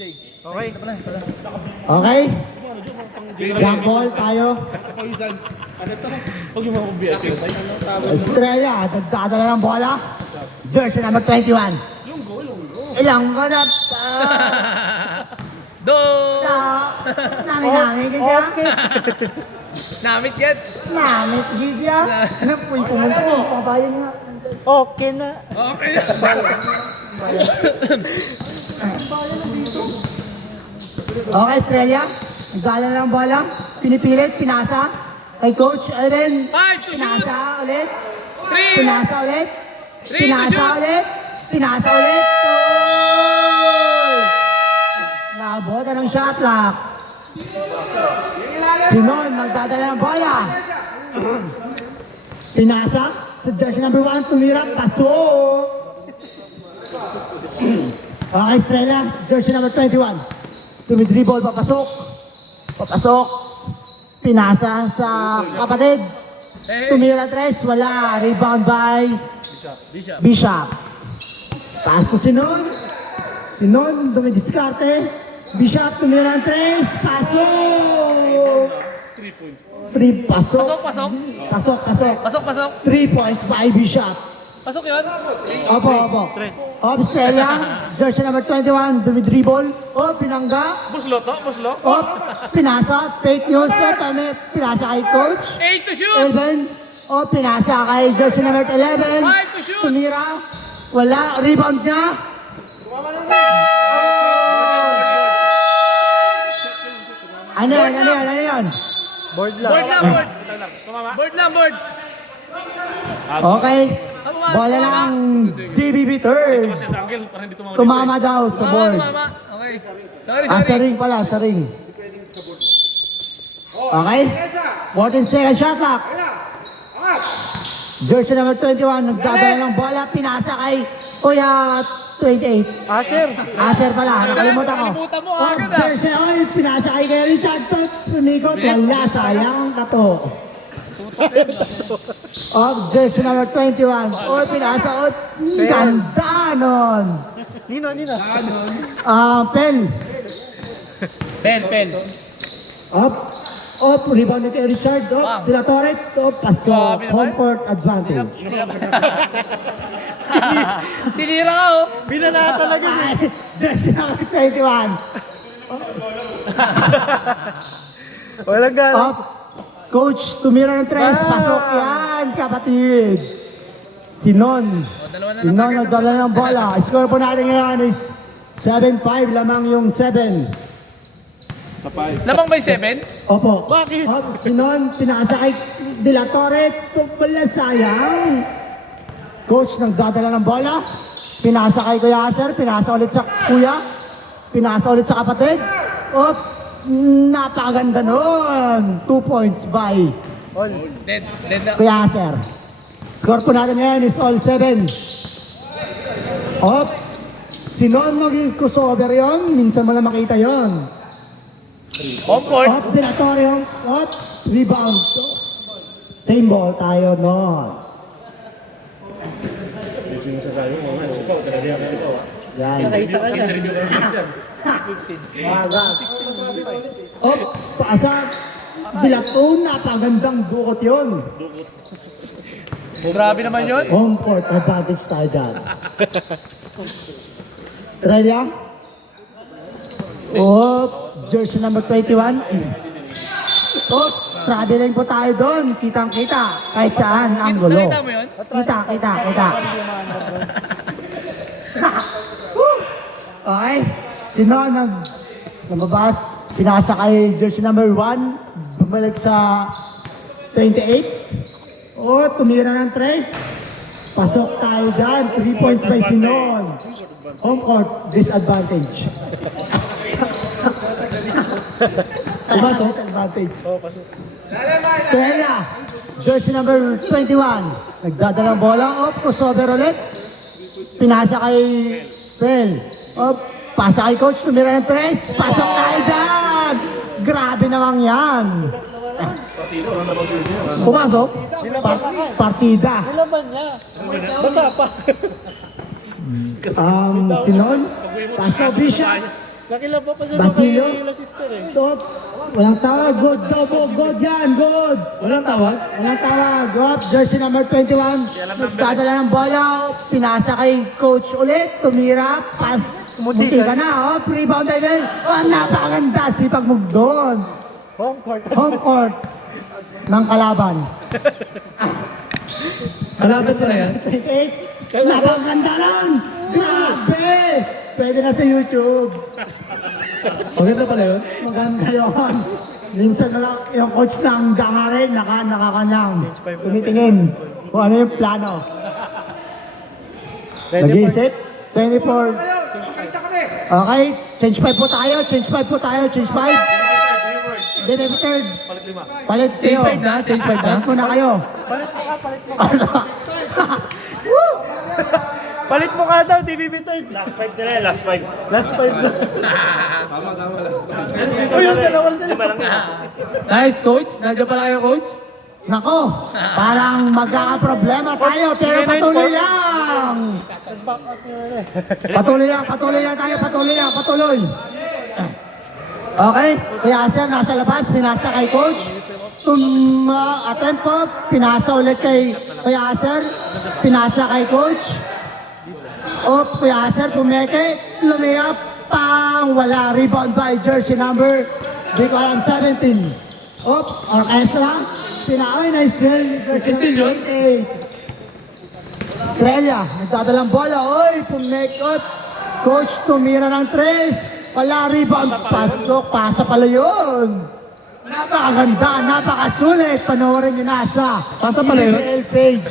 Okay. Okay? Jump ball tayo. Estrella, nagdadala ng bola. Jersey number 21. Ilang ko na Do! Nami-nami ka. Namit yan. Namit ka. Ano po yung pumunta mo? Kabayan nga. Okay na. Okay. Okay, Estrella. Nagdala ng bola. Pinipilit, pinasa. Kay Coach Alden. 5 to shoot. Pinasa ulit. 3. Pinasa ulit. Three to Pinasa shoot. ulit. Pinasa ulit. Goal! Nabota ng shot clock. Sinon, nagdadala ng bola. Pinasa. Sa jersey number 1, tumira. Paso. Okay, Estrella. Jersey number 21. Tumidribble, papasok. Papasok. Pinasa sa kapatid. Tumira 3, wala. Rebound by Bishop. Pass to Sinon. Sinon, dumidiskarte. Bishop, tumira 3. Pasok! 3, pasok. Pasok. Pasok, pasok. Pasok. 3 points by Bishop. Pasok yun. Opo. Estrella, jersey number 21, dumidribble. Pinangga. Buslo. Pinasa, fake news. Pinasa kay Coach 8 to shoot. Elvin. Pinasa kay jersey number 11. 5 to shoot. Tumira. Wala. Rebound niya. Ano yan? Board lang. Okay. Bola lang DBB third. Tumama daw sa board. Okay. Sorry. Sa ring pala, sa ring. Okay? 14 seconds shot clock. Jersey number 21, nagdadala ng bola, pinasa kay Kuya 28. Aser pala, nakalimutan ko. Nakalimutan mo agad, ah. Jersey, pinasa kay Kuya Richard, sumikot, wala, sayang kato. Jersey number 21, pinasa, ganda nun. Nino. Pen. Rebound ni Richard. Sila Torres. Pasok. Home court advantage. Tinira ka, oh. Binana talaga. Jersey number 21. Walang gana. Coach, tumira ng 3. Pasok yan, kapatid. Sinon. Sinon nagdala ng bola. Score po natin ngayon is 7-5. Lamang yung 7. Lamang may 7? Opo. Bakit? Sinon, pinasa kay De La Torre. Wala, sayang. Coach, nagdadala ng bola. Pinasa kay Kuya Aser. Pinasa ulit sa Kuya. Pinasa ulit sa kapatid. Napakaganda nun. 2 points by Dead na. Kuya Aser. Score po natin ngayon is all 7. Sinon maging crossover yun. Minsan mo lang makita yun. Home court. De La Torre yung rebound. Same ball tayo nun. Yan. Paasa. Dilatone, napagandang bukot yun. Grabe naman yun. Home court advantage tayo dyan. Australia. Jersey number 21. Traveling po tayo doon. Kitang-kita. Kahit saan ang gulo. Nakita mo yun? Kita. Okay. Sino lumabas? Pinasa kay jersey number 1. Bumalik sa 28. Tumira ng 3. Pasok tayo dyan. 3 points by Sinon. Home court disadvantage. Disadvantage. Stella. Jersey number 21. Nagdadalang bola. Crossover ulit. Pinasa kay Pel. Pasa kay Coach. Tumira ng 3. Pasok tayo dyan. Grabe naman yan. Pumasok. Partida. Basa pa. Sinon. Paso Bishop. Nakilap pa siya Basilio. kay sister eh. Stop. Walang tawag. Good, good yan. Good. Walang tawag? Walang tawag. Good. Jersey number 21. Nagdadala ng bola. Pinasa kay coach ulit. Tumira. Pass. Munti ka na. Rebound Ivan. Napakaganda. Sipag mo doon. Home court. Home court ng kalaban. Kalaban pala yan? 28. Napakaganda lang. Grabe. Pwede na sa YouTube. Maganda pala yun? Maganda yun. Minsan na lang yung coach ng Ganga rin, nakakanyang. Tumitingin kung ano yung plano. Nag-iisip. 24. Okay, change 5 po tayo, change 5 po tayo, change 5. Then every third. Palit Change kayo. 5 na? Change 5 na? Palit muna kayo. Palit mo ka daw, TVB third. Last 5 na rin, last 5. Last 5 na. Uy, yung dalawa sila. Lima lang yan. Nice, coach. Nandiyan pala kayo, coach? Nako, parang magkakaproblema tayo, pero patuloy lang. Patuloy lang tayo, patuloy. Okay, kaya sir, nasa labas, pinasa kay coach. Attempt po, pinasa ulit kay sir, pinasa kay coach. Kuya sir, pumeke, lumiyap, pang wala, rebound by jersey number, di ko alam, 17. Orchestra, pinaoy na jersey Still yun? 28. Estrella, nagdadalang bola, pumekot. Coach, tumira ng 3. Wala, rebound, pasok, pasa pala yun. Napakaganda, napakasulit. Panoorin nyo na sa Pasa pala yun? PBL page.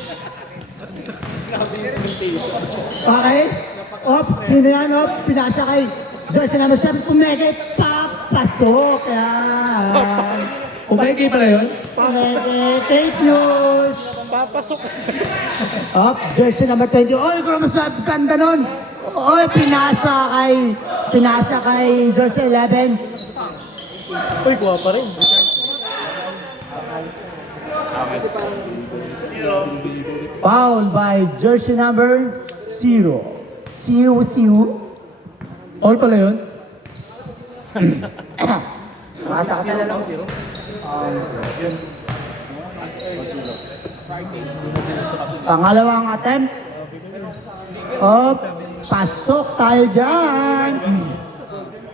Okay? Sino yan? Pinasa kay jersey number 7, pumeke, papasok. Yan. Umay pala yun? Pumeke, fake news. Papasok. Jersey number 20. Kromasab, ganda nun. Pinasa kay jersey 11. Uy, kuha pa rin. Foul by jersey number 0. Siu. All pala yun? Pasa ka pala lang. Pangalawang attempt. Pasok tayo dyan.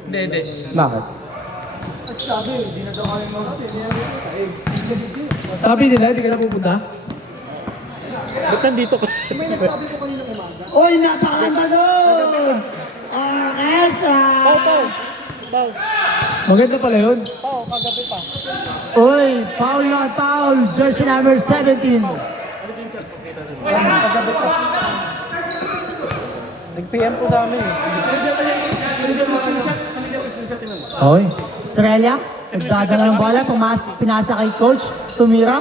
Hindi. Bakit? Sabi nila, hindi ka na pupunta? Ba't nandito ka? Uy, napakaganda doon! Orchestra! Pau. Maganda pala yun? Pau, kagabi pa. Uy, foul. Jersey number 17. Nag-PM po sa amin eh. Okay. Estrella, nagdadala ng bola, pinasa kay coach, tumira.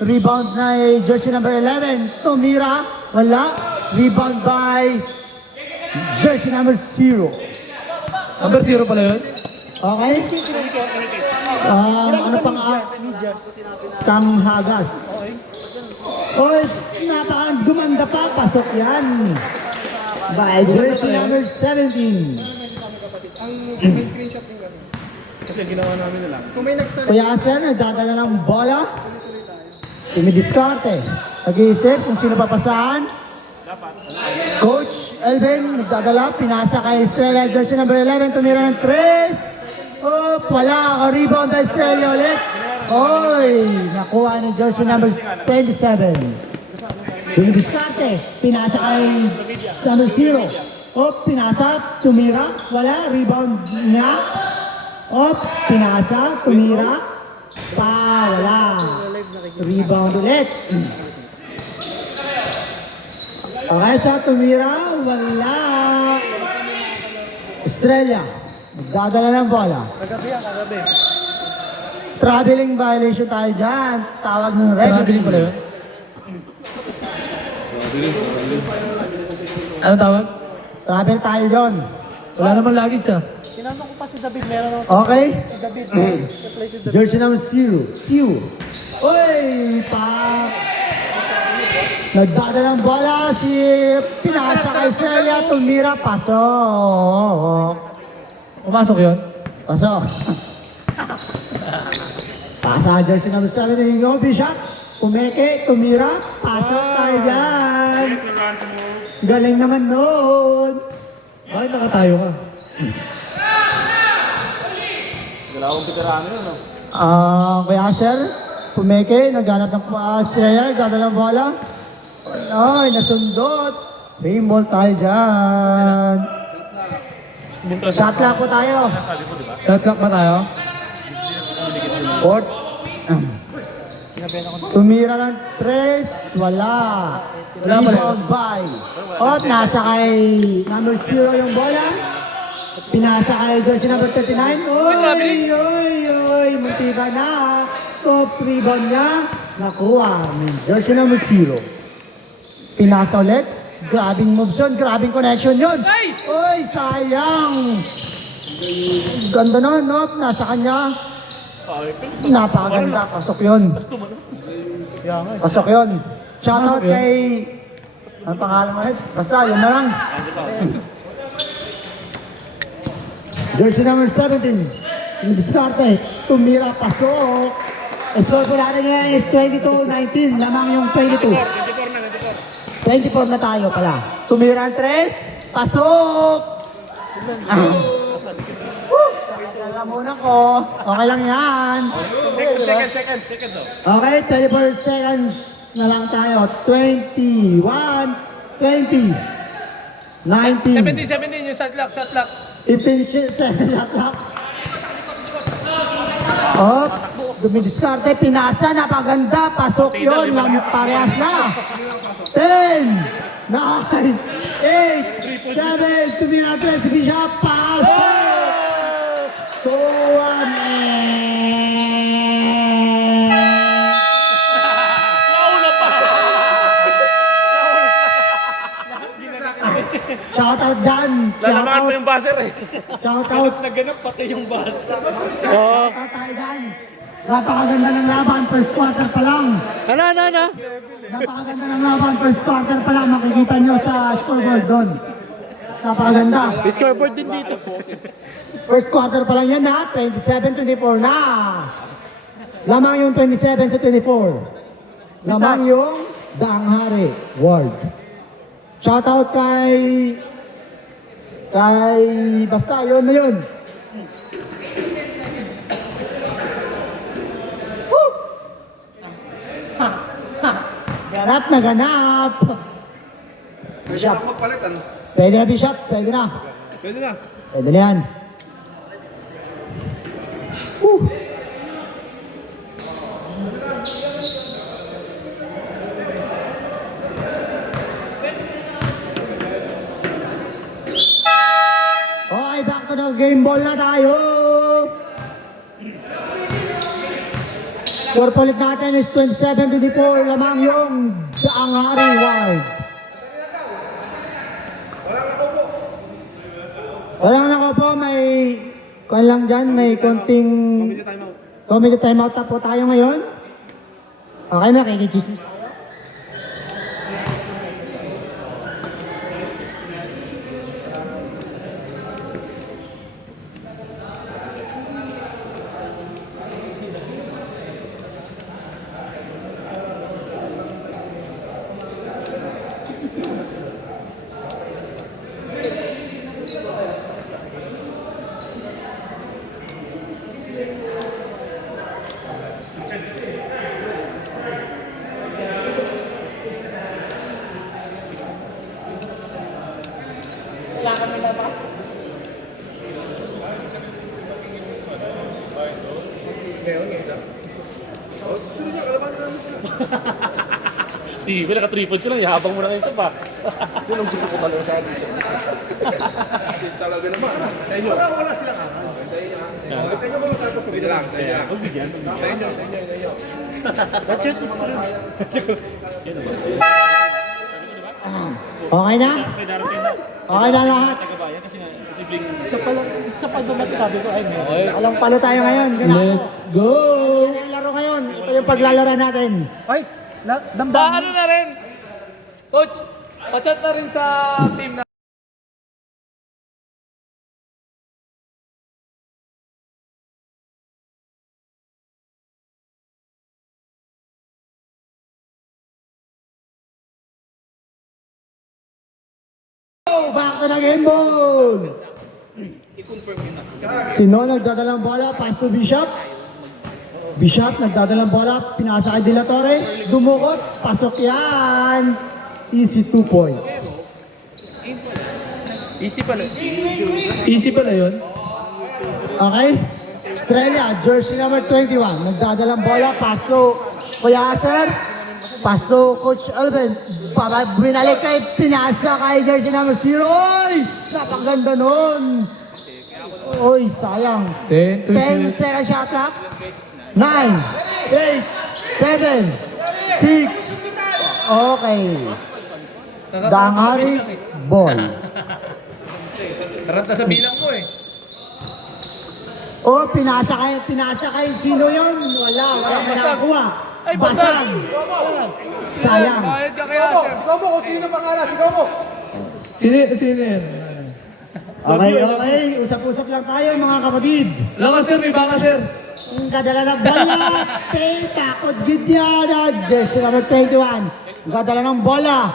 Rebound na jersey number 11, tumira, wala. Rebound by jersey number 0. Number 0 pala yun? Okay? Ano pang Tanghagas. Oy, gumanda pa, pasok yan. By jersey number 17. Kasi ginawa namin nila. Kuya Asen, nagdadala ng bola. Tumidiskarte. Nag-iisip kung sino papasahan. Coach Elvin, nagdadala. Pinasa kay Estrella, jersey number 11. Tumira ng 3. Wala. Rebound by Estrella ulit. Nakuha ni jersey number 27. Tumidiskarte. Pinasa kay number 0. Pinasa. Tumira. Wala. Rebound niya. Pinasa, tumira, wala. Rebound ulit. Okay, tumira, wala. Estrella, nagdadala ng bola. Kagabi. Traveling violation tayo dyan. Tawag ng Traveling pala referee. yun? Ano tawag? Travel tayo doon. Wala naman luggage ah. Tinanong ko pa si David, meron ako Okay? si David. Apply si David. Jersey number 0. Siu. Nagdadala ng bola si pinasa kay Estrella, tumira, pasok. Pumasok yun? Pasok. Pasa jersey number 17, yung Bishop. Umeke, tumira, pasok tayo dyan. Galing naman nun. Bakit nakatayo ka? Kaya sir, pumeke, naghanap ng player, gada ng bola. Ay, nasundot. Free ball tayo dyan. Shot clock po tayo. Shot clock ba tayo? Court. Tumira ng 3, wala. Wala pala. Rebound by. At nasa kay number 0 yung bola. Pinasa kay jersey number 39. Oy, muntiba na. Top rebound niya. Nakuha ni jersey number 0. Pinasa ulit. Grabing moves yun. Grabing connection yun. Oy, sayang. Ganda na, no? Nasa kanya. Napakaganda. Pasok yun. Pasok yun. Shoutout kay... Ang pangalan mo? Basta, yun na lang. Jersey number 17. Yung diskarte. Tumira, pasok. Score po natin ngayon is 22-19. Lamang yung 22. 24 na tayo pala. Tumira ang 3. Pasok! Alam muna ko. Okay lang yan. Second. Okay, 24 seconds na lang tayo. 21, 20, 19, 17 yung shot clock. 15 seconds na lang. Oh, dumidiskarte, pinasa, napaganda, pasok yun, parehas na. 10, 9, 8, 7, tumira 3, si Bishop, pasok! 2-1. Shoutout dyan. Lalamaan pa yung buzzer eh. Shoutout. Naganap pati yung buzzer. Shoutout tayo dyan. Napakaganda ng laban. First quarter pa lang. Ano? Napakaganda ng laban. First quarter pa lang. Makikita nyo sa scoreboard doon. Napakaganda. May scoreboard din dito. First quarter pa lang yan ha. 27-24 na. Lamang yung 27 sa 24. Lamang yung Daanghari World. Shoutout basta yun na yun. Woo! Ganap na ganap. Bishop. Pwede na Bishop, pwede na. Pwede na yan. Woo! Okay, back to the game ball na tayo. Score po ulit natin is 27-24. Lamang yung Daanghari Wild. Walang nako po, may kung lang dyan, may konting comedy timeout na po tayo ngayon. Okay, makikichismis tayo. Di, naka-3 ko lang, ihabang mo na ngayon siya pa. Yun ang gusto ko talaga sa akin. Talaga naman. Wala silang aral. Tayo mo tapos ko lang. Huwag bigyan. Sa inyo. That's it, is true. Okay na? May darating na. Okay na lahat. Tagabayan kasi nga, posibleng isa pa dumat sabi ko, ay meron. Okay. Alang palo tayo ngayon. Let's go! Ito yung laro ngayon. Ito yung paglalaro natin. Ay, Ano na rin? Coach, pachat na rin sa team na back to the game ball. Sino nagdadalang bola? Pass to Bishop. Bishop nagdadalang bola. Pinasa kay De La Torre. Dumukot. Pasok yan. Easy 2 points. Easy pala. Easy pala yun. Okay? Estrella, jersey number 21. Nagdadalang bola. Pass to Kuya Acer. Pass to Coach Alvin. Binalik kay pinasa kay jersey number 0. Oy! Napakaganda nun. Oy, sayang. 10 second shot clock. 9, 8, 7, 6. Okay. Dangari ball. Taranta sa bilang ko eh. Oh, pinasa kay sino yun? Wala Basag. nakakuha. Ay, basag. Sayang. Bayad ka kaya, sir. Sigaw mo kung sino pangalan, sigaw mo. Sino yan? Okay. Usap-usap lang tayo mga kapatid. Laka, sir. May baka, sir. Ang kadala ng bola. Takot Gideon. Jersey number 21. Ang kadala ng bola.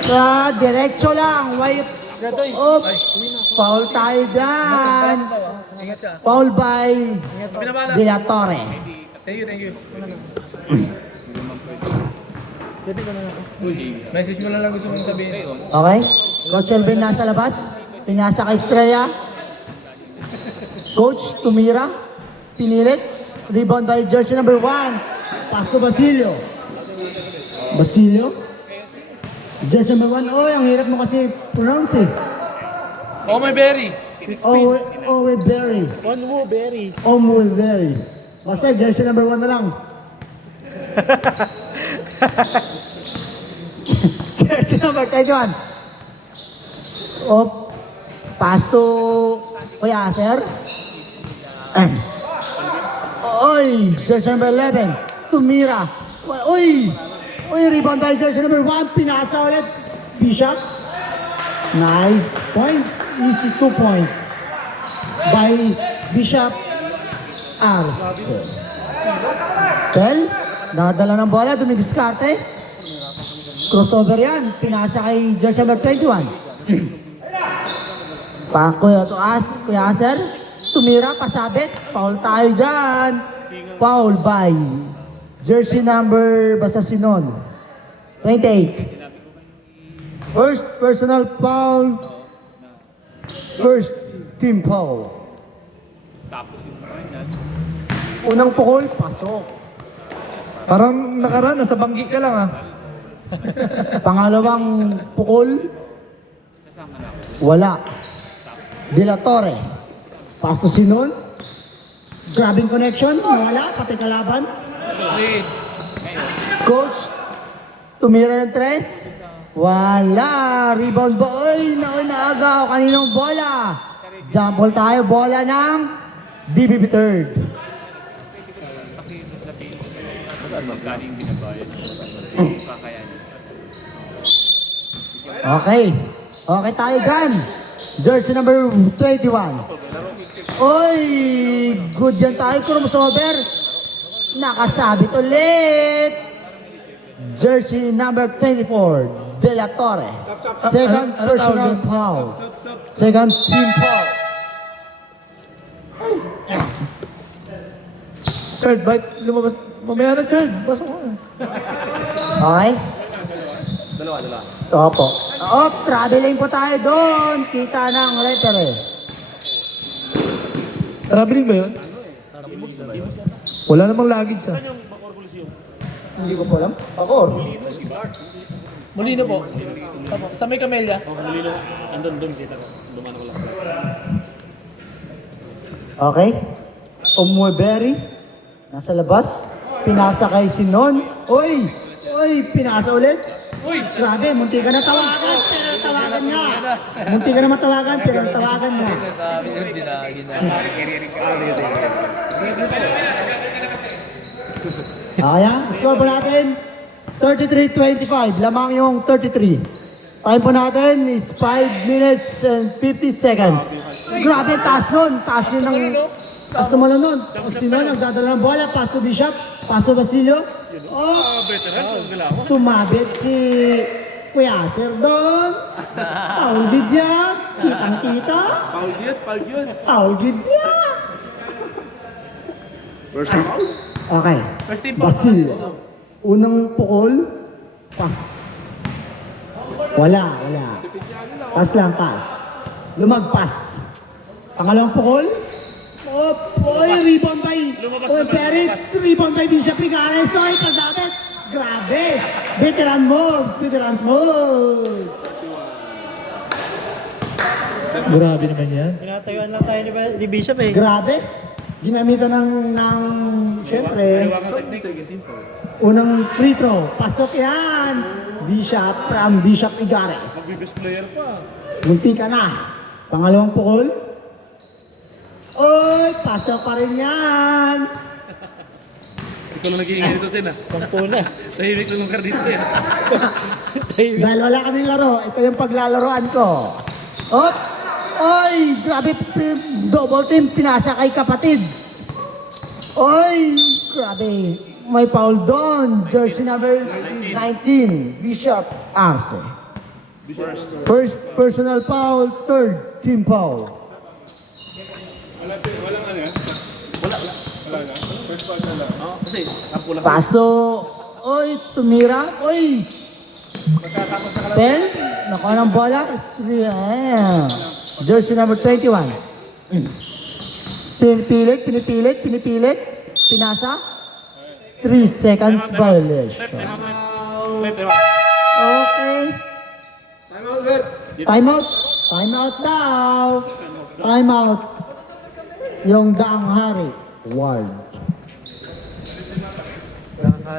Sa diretso lang. Oops. Foul tayo dyan. Ingat ka. Foul by Pinabala. De La Torre. Thank you. Message mo lang gusto mong sabihin. Okay? Coach Elvin nasa labas. Pinasa kay Estrella. Coach tumira. Pinilit. Rebound by jersey number 1. Pass to Basilio. Jersey number 1. Oh, ang hirap mo kasi pronounce eh. Oh, my berry. Oweberry. Oweberry. Basta jersey number 1 na lang. Jersey number 21. Oh, pass to Kuya Acer. Oy, jersey number 11. Tumira. Oy, rebound by jersey number 1. Pinasa ulit. Bishop. Nice points. Easy 2 points. By Bishop Arce. Well, nakadala ng bola. Dumidiskarte. Crossover yan. Pinasa kay jersey number 21. Kuya Acer. Tumira, pasabit. Foul tayo dyan. Foul by jersey number basta sinon 28. First personal foul. First team foul. Unang pukol, pasok. Parang nakaraan, nasa banggi ka lang ah. Pangalawang pukol, wala. De La Torre. Pass to Sinon. Grabbing connection, wala, pati kalaban. Coach, tumira ng 3. Wala. Rebound ba? Oy, naagaw. Kaninong bola? Jump ball tayo. Bola ng DBB third. Okay. Okay tayo dyan. Jersey number 21. Oy, good yan tayo. Crossover. Nakasabit ulit. Jersey number 24. De La Torre. Second personal foul. Second team foul. Third, bite. Lumabas. Mamaya na, third. Pasok mo. Okay? Dalawa. Opo. Traveling po tayo doon. Kita ng letter eh. Traveling ba yun? Wala namang luggage ah. Hindi ko po alam. Bakor. Molino po. Sa may Camellia. Okay. Umueberry. Nasa labas. Pinasa kay Sinon. Oy! Pinasa ulit. Uy! Grabe, munti ka na tawagan. Pero tawagan niya. Munti ka na matawagan, pero tawagan niya. Kaya, score po natin. 33-25. Lamang yung 33. Time po natin is 5 minutes and 50 seconds. Grabe, taas nun. Taas nun ng... Taas naman nun. Sino nagdadala ng bola? Pass to Bishop. Pass to Basilio. Oh! Sumabit si Kuya, Sir Don. Paulid niya. Kitang-kita. Paul yun. Paulid niya. First foul. Okay. First team Basil. Unang pukol. Pass. Wala. Pass lang, pass. Lumagpas. Pangalawang pukol. Oh, boy, rebound by Perit. Rebound by Bishop Pigares. Oy, pagdabit. Grabe. Veteran moves. Grabe naman yan. Pinatayuan lang tayo ni Bishop eh. Grabe. Ginamitan ng syempre, unang free throw. Pasok yan. Bishop from Bishop Pigares. Best player pa. Munti ka na. Pangalawang pukol. Oy, pasok pa rin yan. Ikaw lang nag-iingay dito, Sen, ah. Sampo na. Tahimik lang ng kardito, eh. Dahil wala kaming laro, ito yung paglalaroan ko. Oh, oy, grabe, double team, pinasa kay kapatid. Oy, grabe, may foul doon. Jersey number 19, Bishop Arce. First personal foul, third team foul. Kasi, sampu lang. Paso, oy, tumira, oy. Pen, nakuha ng bola. Jersey number 21. Pinipilit. Pinasa. 3 seconds violation. Okay. Time out daw. Time out. Yung daang hari. Ward.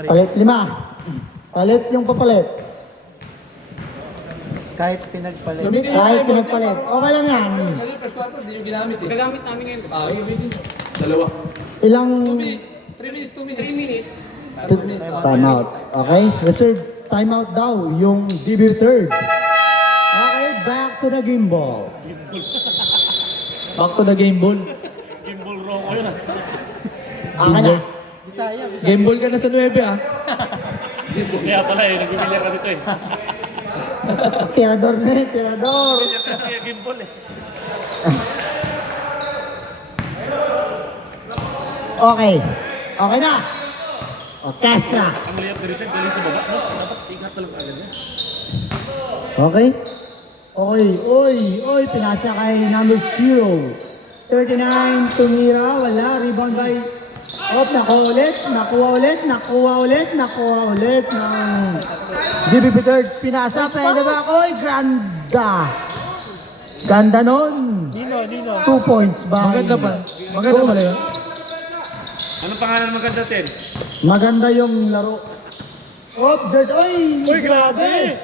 Palit 5. Palit yung papalit. Kahit pinagpalit. Kahit pinagpalit. Okay lang yan. Gagamit namin ngayon. Dalawa. Ilang 3 minutes. time out. Okay? Reserve time out daw yung DB third. Okay, back to the game ball. Back to the game ball. Gimbal Rocco yun, ah. Akin na. Bisaya. Game ball ka na sa 9 ah. Kaya pala, eh. Nag-wheeler ka dito, eh. Tirador na tirador. Kaya gimbal, eh. Okay. Okay na. Orkestra. Ang layap na rin, galing sa baba. No? Dapat ingat na lang agad, eh. Okay? Okay. Oy, pinasa kay number 0. 39, tumira, wala. Rebound by... nakuha ulit ng DBP third. Pinasa, pwede ba? Oy, Ganda nun. Nino. 2 points ba? Maganda pala yun. Anong pangalan ng maganda, Ten? Maganda yung laro. Oy, grabe!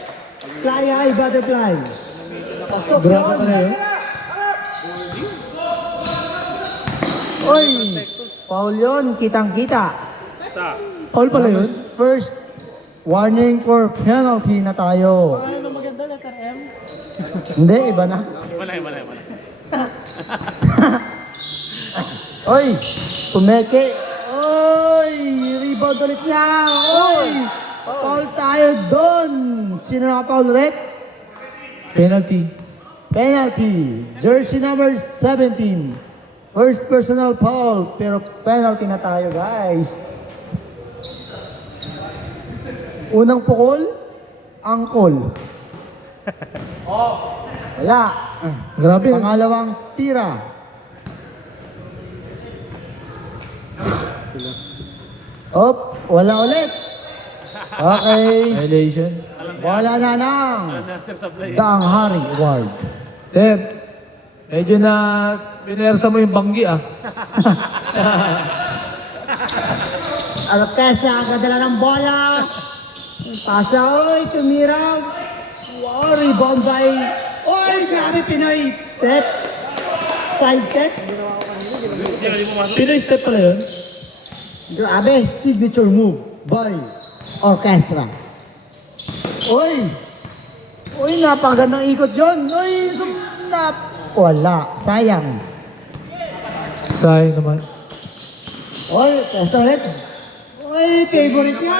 Fly high butterfly. Pasok Grabe yun. pala yun. Oy, foul yun, kitang-kita. Sa? Foul pala yun. First warning for penalty na tayo. Ano maganda, letter M? Hindi, iba na. Wala. Oy, tumeke. Oy, rebound ulit niya. Oy, foul tayo doon. Sino naka-foul, rep? Penalty. Penalty. Jersey number 17. First personal foul, pero penalty na tayo, guys. Unang pukol, angkol. Wala. Grabe. Pangalawang tira. Wala ulit. Okay. Violation. Wala na nang Master Supply, eh. Daang Hari Ward. Sir, medyo na pinersa mo yung banggi ah. Orkestra, kadala ng bola. Pasa, oy, tumira. Wow, rebound by... Oy, grabe, Pinoy. Step. Side step. Pinoy step pala yun. Grabe, signature move by Orkestra. Oy! Oy, napakagandang ikot yun. Oy, wala, sayang. Sayang naman. Oy, Orkestra ulit. Oy, favorite niya.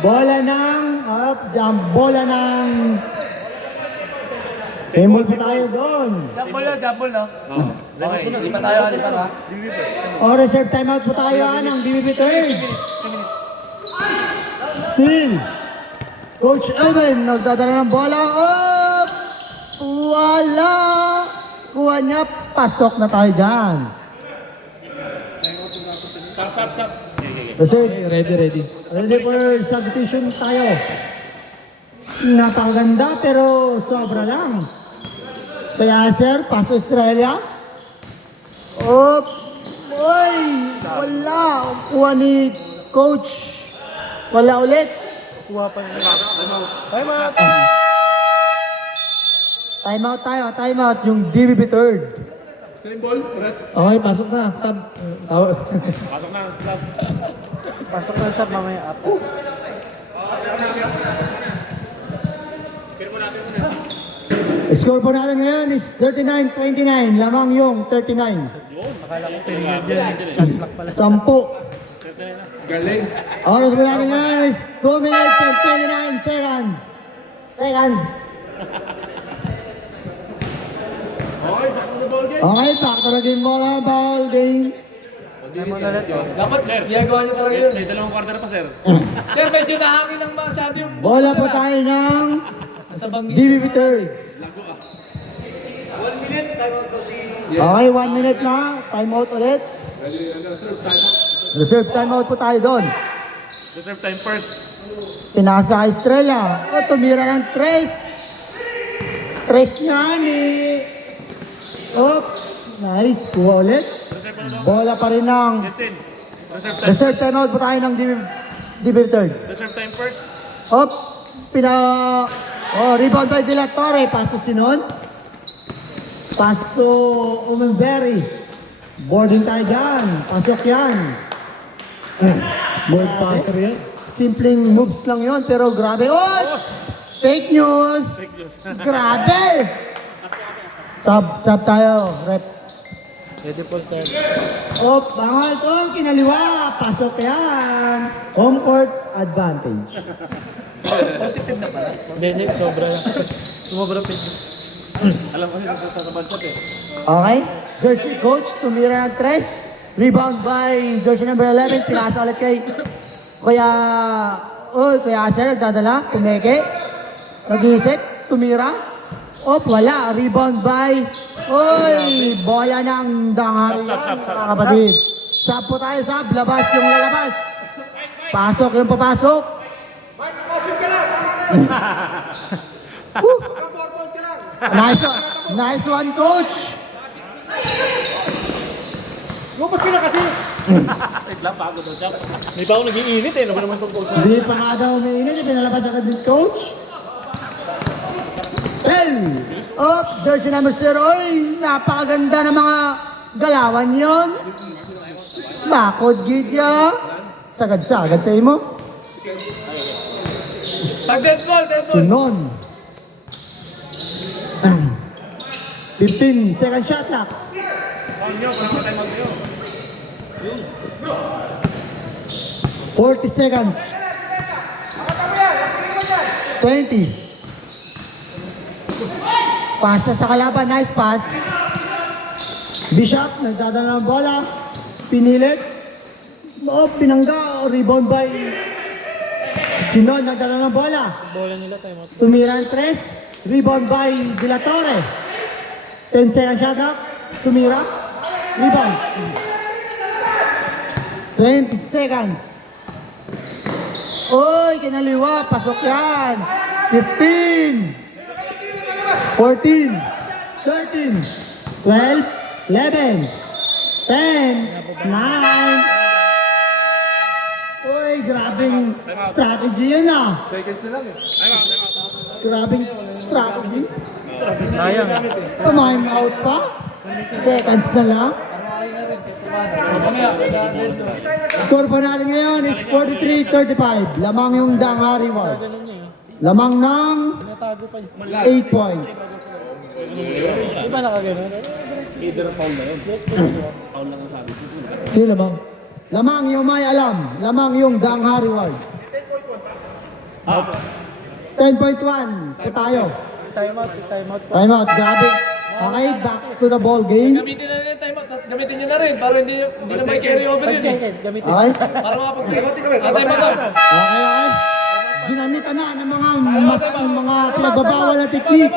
bola ng, bola ng, symbol pa tayo doon. Jumble no? Okay, di pa tayo, ha? O, reserve timeout po tayo ng DBB third. Still, Coach Elvin, nagdadala ng bola. Oh, wala. Kuha niya, pasok na tayo dyan. Sap. Reserve, Ready. ready for substitution tayo. Napakaganda pero sobra lang. Kaya sir, paso Australia. Oh, oy, wala. Kuha ni Coach. Wala ulit. Kuha pa rin. Timeout tayo, timeout. Yung DBB third. Same ball, red. Okay, pasok na. Sab. Pasok na. Sab. Pasok na sa mamaya up. Score po natin ngayon is 39-29. Lamang yung 39. Sampu. Galing. Oras po natin ngayon is 2 minutes and 29 seconds. Okay, back to the ball game. Okay, back to the game bola, ball game. Dapat, ginagawa niyo talaga yun. May dalawang quarter pa, sir. Sir, medyo nahangin ng masyado yung... Bola po tayo ng Nasa banggi. DBB third. Okay, 1 minute na. Time out ulit. Reserve time out po tayo doon. Reserve time first. Pinasa Estrella. O, tumira ng tres. Tres nga ni. Oh, nice. Kuha ulit. Bola pa rin ng Jensen. reserve time out po tayo ng DBB third. Reserve time first. Op, rebound by De La Torre. Pass to Sinon. Pass to Umenberry. Boarding tayo dyan. Pasok yan. Board passer yan. Simpleng moves lang yon pero grabe. Oh! Fake news! Grabe! Sub tayo. Rep. Ready for start. Oh, bangal to. Kinaliwa. Pasok yan. Home court advantage. Hindi, sobra lang. Sumobra pa. Alam ko yun, sa banset eh. Okay? Jersey coach, tumira ng tres. Rebound by jersey number 11. Pinasa ulit kay Kuya Sir, nagdadala. Tumeke. Nag-isip. Tumira. Wala. Rebound by bola ng Danghari. Sub. Kapatid. Sub po tayo, sub. Labas yung lalabas. Pasok yung papasok. Nice one, coach. Lumabas ka na kasi. Wait lang, bago daw, Chap. May ba ako nag-iinit eh, ano ba naman itong coach? Hindi pa nga daw umiinit. Pinalabas agad din, coach. Jersey number 0. Oy, napakaganda ng mga galawan yon. Bakod, Gidya. Sagad-sagad sa imo. Dead ball. Sunon. 15 second shot clock. 40 seconds. 20. Pasa sa kalaban. Nice pass. Bishop, nagdadala ng bola. Pinilit. Pinangga. Rebound by Sinon, nagdala ng bola. Bola nila tayo. Tumira ang tres. Rebound by De La Torre. 10 seconds shot up. Tumira. Rebound. 20 seconds. Oy, kinaliwa. Pasok yan. 15. 14. 13. 12. 11. 10. 9. Uy, grabing strategy yan ah. Seconds na lang eh. Grabing strategy. Sayang. Time out pa. Seconds na lang. Score pa natin ngayon is 43-35. Lamang yung Danghari Ward. Lamang ng Natago pa yun. 8 points. Di ba nakagano'n? Either foul na yun. Foul lang ang sabi. Sino lamang? Lamang yung may alam. Lamang yung Danghari Ward. 10.1. Ito tayo. Time out, time out. Time out. Grabe. Okay, back to the ball game. Gamitin na rin yung timeout. Gamitin nyo na rin para hindi na may carry over yun eh. Gamitin. Okay? Para makapag-play. Timeout. Timeout na. Okay. Ginamitan na ng mga pinagbabawal na technique.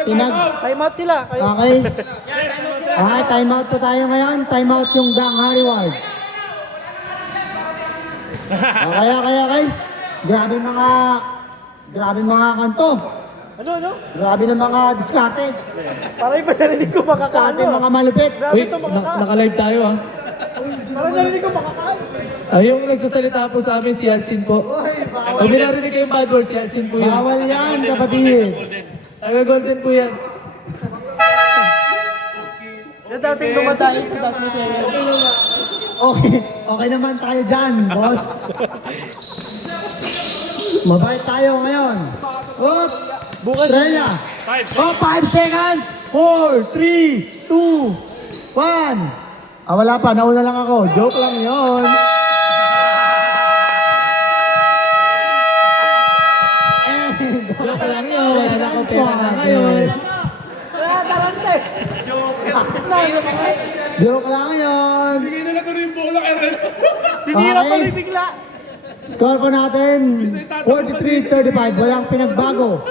Time out sila. Okay. Okay, time out po tayo ngayon. Time out yung Gang Harryward. Okay. Grabe mga kanto. Ano? Grabe ng mga diskarte. Parang iba narinig ko makakaano. Diskarte mga malupit. Uy, naka-live tayo ah. Parang narinig ko makakaano. Ay, yung nagsasalita po sa amin si Yalcin po. Kung may narinig kayong bad words, si Yalcin po yun. Bawal yan, kapatid. Taga Golden po yan. Yung dating dumadayo sa das mo siya. Okay naman tayo dyan, boss. Mabait tayo ngayon. Up! Bukas. Estrella. 5 seconds. 4, 3, 2, 1. Wala pa. Nauna lang ako. Joke lang yon. Joke lang yun. Wala akong pera na ngayon. Tarante. Joke lang yun. Hindi na lang yung bola kay Ren. Tinira Okay. tuloy bigla. Score po natin, 43-35. Walang pinagbago.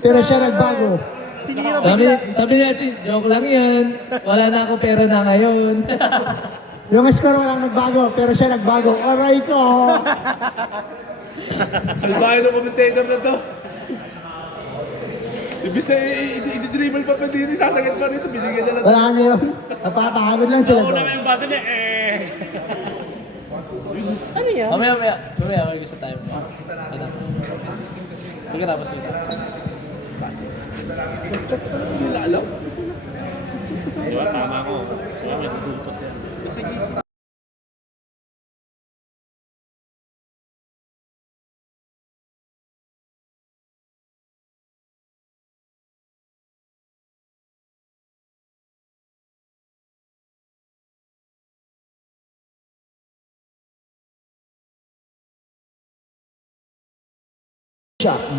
Pero siya nagbago. Tinira Sabi ni Yalcin, joke lang yan. Wala na akong pera na ngayon. Yung score walang nagbago, pero siya nagbago. Aray ko! Ang bahay ng commentator na to. Ibig na i-dribble pa dito, sasagad pa dito, binigyan na lang. Wala na yun. Napapagod lang sila. Una nga yung basa niya, eh. Ano yan? Mamaya, may gusto tayo. Pagkatapos kita. Hindi na alam. Diba, tama ko. Diba, may tutulsot yan.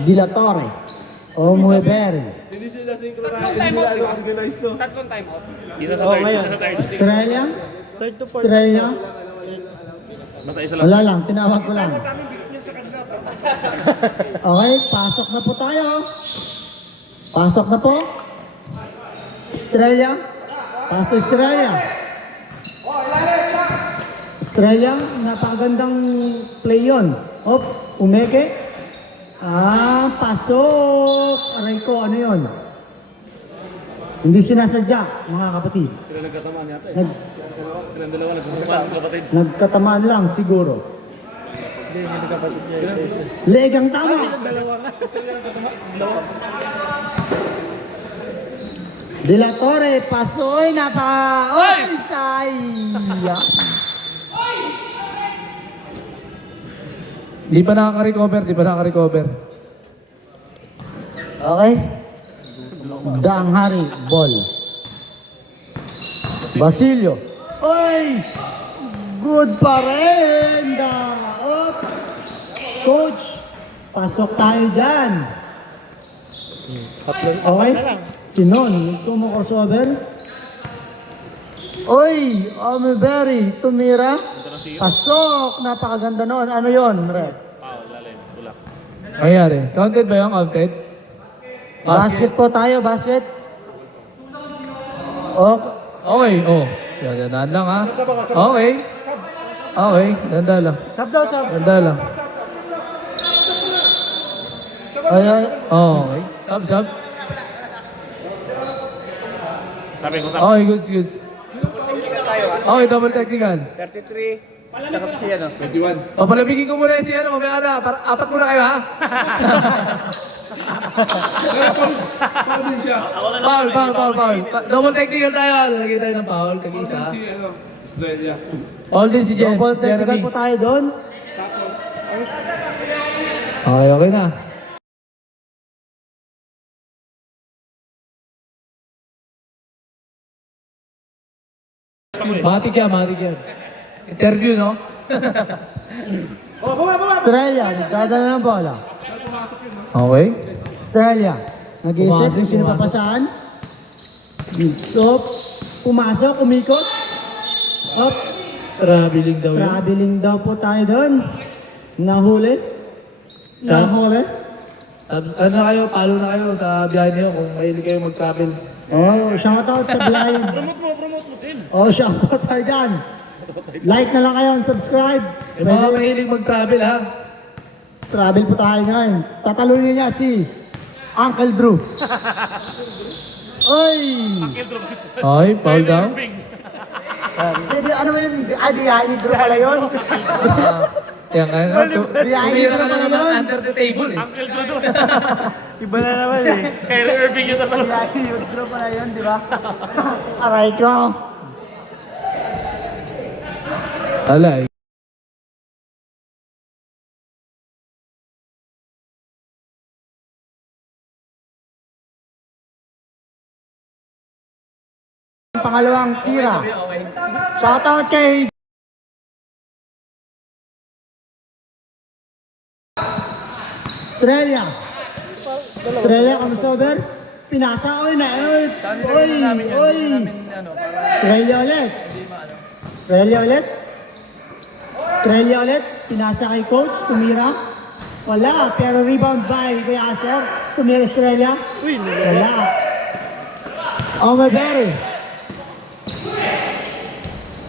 De La Torre. Omueber. Hindi sila synchronize, hindi sila organize to. Isa sa third, isa sa third. Australia. Third to fourth. Australia. Basta isa lang. Wala lang, tinawag ko lang. Okay, pasok na po tayo. Pasok na po. Australia. Pasok Australia. Australia, napakagandang play yun. Op, umeke. Pasok. Aray ko, ano yun? Hindi sinasadya, mga kapatid. Sila nagkatamaan yata eh. Silang dalawa nagkatamaan, kapatid. Nagkatamaan lang siguro. Hindi, hindi nagkapatid niya. Legang tama. De La Torre, pasoy, Oy, sayang. Di pa nakaka-recover. Okay. Danghari, ball. Basilio. Oy! Good pa rin. Coach, pasok tayo dyan. Okay? Sinon, crossover. Oy, Omeberry, tumira. Pasok, napakaganda noon. Ano yon, Red? Foul, lalim, tulak. Nangyari. Counted ba yung counted? Basket po tayo, basket. Okay, oh. Dandan lang ha. Okay. Dandan lang. Sab daw, sab. Dandan lang. Ay. Okay. Sub. Sabi ko sa Okay, goods. Okay, double technical. 33. Takap siya, no? 21. O, palabigin ko muna si ano, mamaya na. Apat muna kayo ha. Paano din siya? Foul. Double technical tayo. Lalagay tayo ng foul. Kag-isa. Si Australia. All din si Jen. Double technical Jeremy. po tayo doon. Okay na. Matik yan. Interview, no? Estrella, nagdadala ng bola. Okay. Estrella, nag-iisip Pumasok, kung sino pumasok. papasaan. So, pumasok, umikot. Up, Traveling daw yun. traveling daw po tayo doon. Nahuli. Nahuli. Ano na kayo, palo na kayo sa biyahe niyo kung mahilig kayo mag-travel. Oh, shoutout sa blind. Promote mo, Tim. Oh, shoutout tayo dyan. Like na lang kayo and subscribe. Yung mga mahilig mag-travel ha. Travel po tayo ngayon. Tatalunin niya si Uncle Drew. Oy! Okay, foul daw. Hindi, ano ba yun? Ay, biyahe ni Drew pala yun. Yan, ano? Tumira ka na naman under the table eh. Uncle Drew doon. Iba na naman eh. Kyrie Irving yung tatalo. Biyahe ni Drew pala yun, di ba? Aray ko. Alay. Pangalawang tira. Shoutout kay Estrella. Estrella, kamusta over? Pinasa ko na. Oy! Estrella ulit. Estrella ulit. Estrella ulit. Pinasa kay coach. Tumira. Wala. Pero rebound by Kuya Aser. Tumira Estrella. Wala. Omerberry.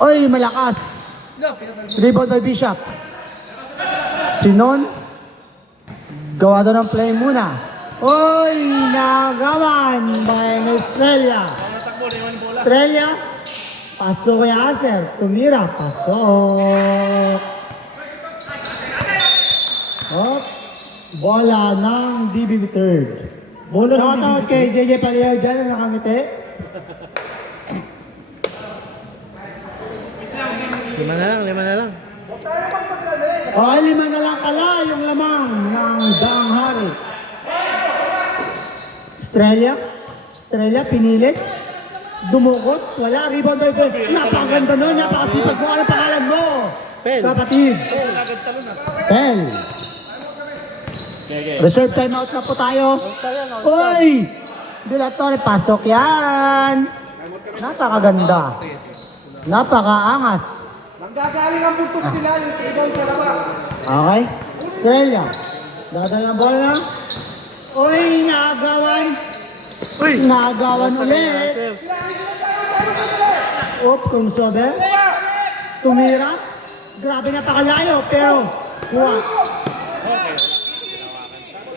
Oy, malakas. Rebound by Bishop. Sinon. Gawa doon ng play muna. Oy, nagawan by Estrella. Estrella. Pasok kay Aser. Tumira. Pasok. Hop. Bola ng DBB third. Bola ng DBB kay JJ Paleo dyan. Nakangiti. Lima na lang. Okay, 5 na lang pala yung lamang ng Daang Hari. Estrella. Estrella, pinilit. Dumukot. Wala. Rebound by Pel. Napakaganda nun. Napakasipag mo. Ano pangalan mo? Pel. Kapatid. Pel. Reserve timeout na po tayo. Uy! Dilatore, pasok yan. Napakaganda. Napakaangas. Manggagaling ang buntos nila yung rebound sa labas. Okay. Estrella. Dadala ng bola. Uy, nagawan. Uy, nagawan ulit. Up, kung sobe. Tumira. Grabe napakalayo, pero kuha.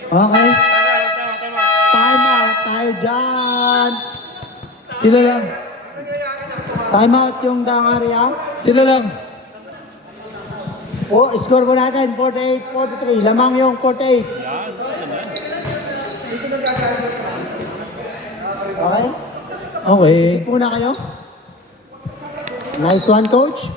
Okay. Time out tayo dyan. Sila lang. Time out yung Dangaria. Sila lang. O, score ko natin, 48-43. Lamang yung 48. Okay? Okay. Isip muna kayo. Nice one, coach.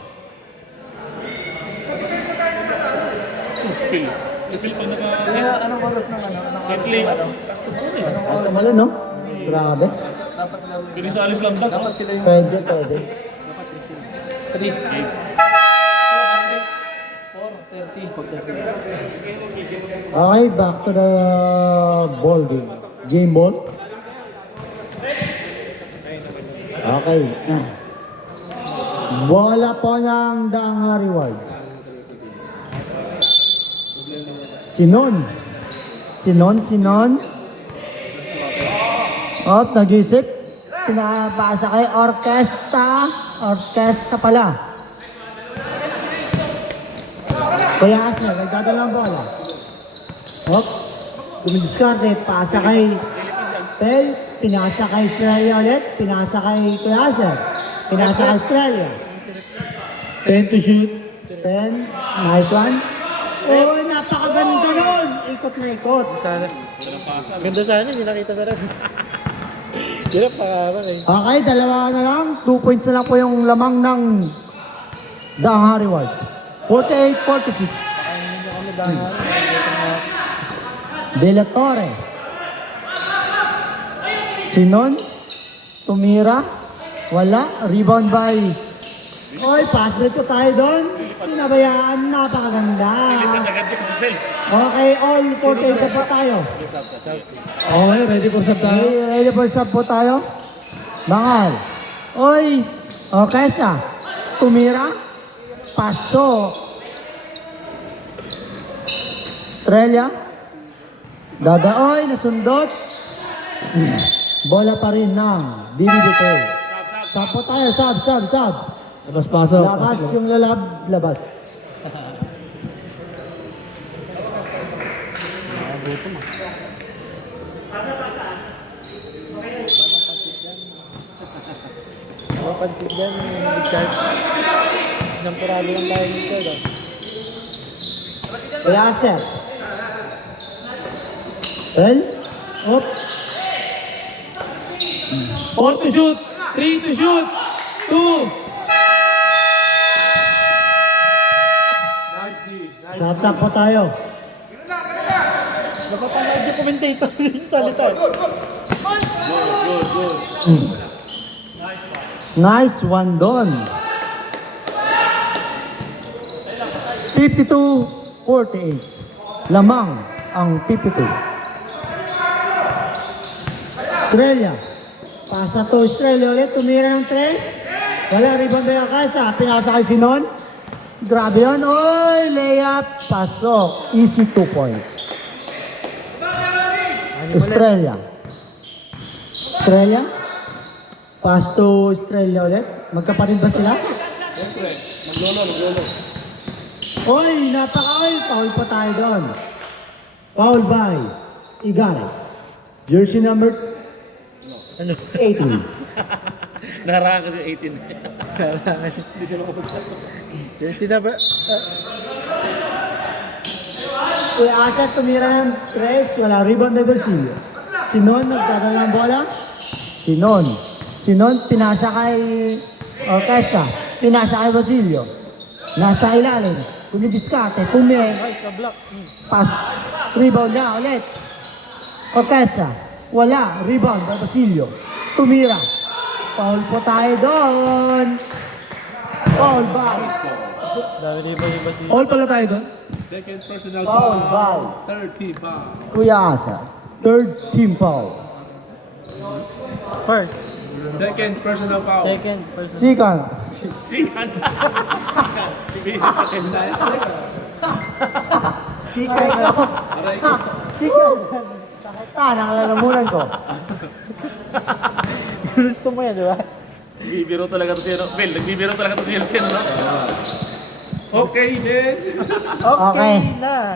Pipil pa naka... Kaya anong oras ng ano? Anong oras Play. ng ano? Asa malo, no? Grabe. Dapat laro. Pinisalis lang ba? Dapat sila yung Pwede, pwede. 3. 4:30. Okay, back to the ball game. Game ball. Okay. Bola po ng Daang Reward. Sinon. At nag-isip. Pinapasa kay Orkestra pala. Kuya Asner, nagdadala ng bola. Hop. Dumidiskarte. Pasa kay Pel. Pinasa kay Estrella ulit. Pinasa kay Kuya Asner. Pinasa kay Estrella. 10 to shoot. 10. Nice one. Oh, napakaganda nun. Ikot na ikot. Ganda sana, hindi nakita pa rin. Hirap pa eh. Okay, dalawa na lang. 2 points na lang po yung lamang ng Daang Reward. 48-46. De La Torre. Sinon. Tumira. Wala. Rebound by... Oy, pass break ko tayo doon. Pinabayaan, napakaganda. Agad yung Bell. Okay, all 48 na po tayo. Okay, ready for sub tayo. Okay, ready for sub po tayo. Bangal. Oy, okay sa. Tumira. Pasok. Estrella. Dadaoy, nasundot. Bola pa rin ng BBBK. Sub po tayo, sub. Labas pasok. Labas yung labas. Mapansin dyan, yung charge. Nampurado lang tayo nito. Kaya sir. Well, up. 4 to shoot. 3 to shoot. 2. Shot up po tayo. Napapanood yung commentator yung salita. Nice one doon. 52-48. Lamang ang 52. Estrella. Pasa to Estrella ulit. Tumira ng 3. Wala, rebound ba yung Kasa? Pinasa kay Sinon. Grabe yun. Oy, layup. Pasok. Easy 2 points. Estrella. Pass to Estrella ulit. Magkapatid ba sila? Naglolo. Oy, napaka-oy. Foul pa tayo doon. Foul by Igares. Jersey number 18. Naharangan kasi 18. Yung sinaba... Kuya Asat tumira ng 3. Wala rebound na Basilio. Sinon nagdadala ng bola. Sinon pinasa kay Orquesta. Pinasa kay Basilio. Nasa ilalim. Kumidiskarte. Ay, sa block. Pass. Rebound na ulit. Orquesta. Wala. Rebound by Basilio. Tumira. Foul po tayo doon. Foul by. Dami rin ba yung basi? All pala tayo doon. Second personal Foul foul. by Third team foul. Kuya Asa. Third team foul. First. Second personal foul. Second person. Second. Sikan. Si Basic sa kenda. Second. Aray ko. Second. Sakita, nakalalamunan ko. Gusto mo yan, di ba? Nagbibiro talaga to si Bell. Nagbibiro talaga to si Elchen, no? Okay, then. Okay. na.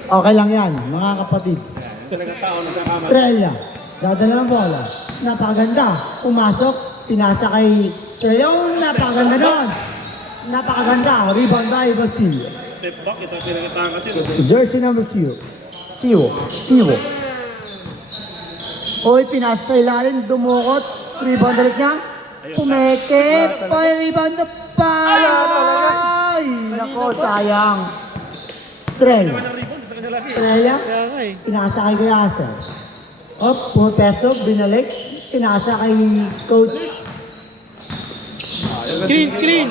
Okay lang yan, mga kapatid. Talaga tao nagkakamali. Estrella, dadala ng bola. Napakaganda. Pumasok, pinasa kay Estrella. Napakaganda doon. Napakaganda. Rebound by Basilio. Step back, ito pinagkatangat yun. Jersey number 0. Siwo. Oy, pinasa sa ilalim, dumukot. Rebound ulit niya. Pumeke. Rebound na pa. Ay, nako, sayang. Estrella. Estrella. Kaya nga eh. Pinasa kay Kuya Asa. Pumapesok, binalik. Pinasa kay Coach. Screen!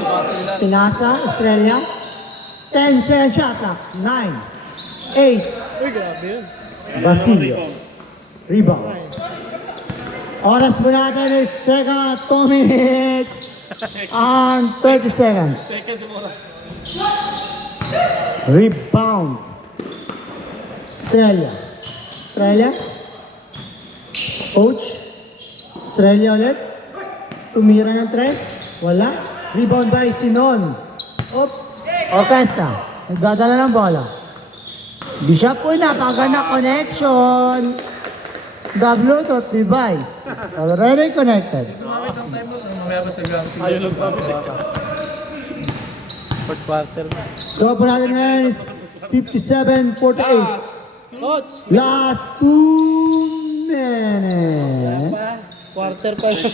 Pinasa, Estrella. 10 seconds shot clock. 9, 8, Uy, grabe yun. Basilio. Rebound. Oras po natin is second, 2 minutes and 30 seconds. Second yung oras. Rebound. Estrella. Coach. Estrella ulit. Tumira ng 3. Wala. Rebound by Sinon. Orquesta. Nagdadala ng bola. Di siya po napagana connection. The Bluetooth device already connected. Ayaw lang kami. Fourth quarter na. So po natin ngayon is 57-48. Coach! Last 2 minutes. Quarter pa yun.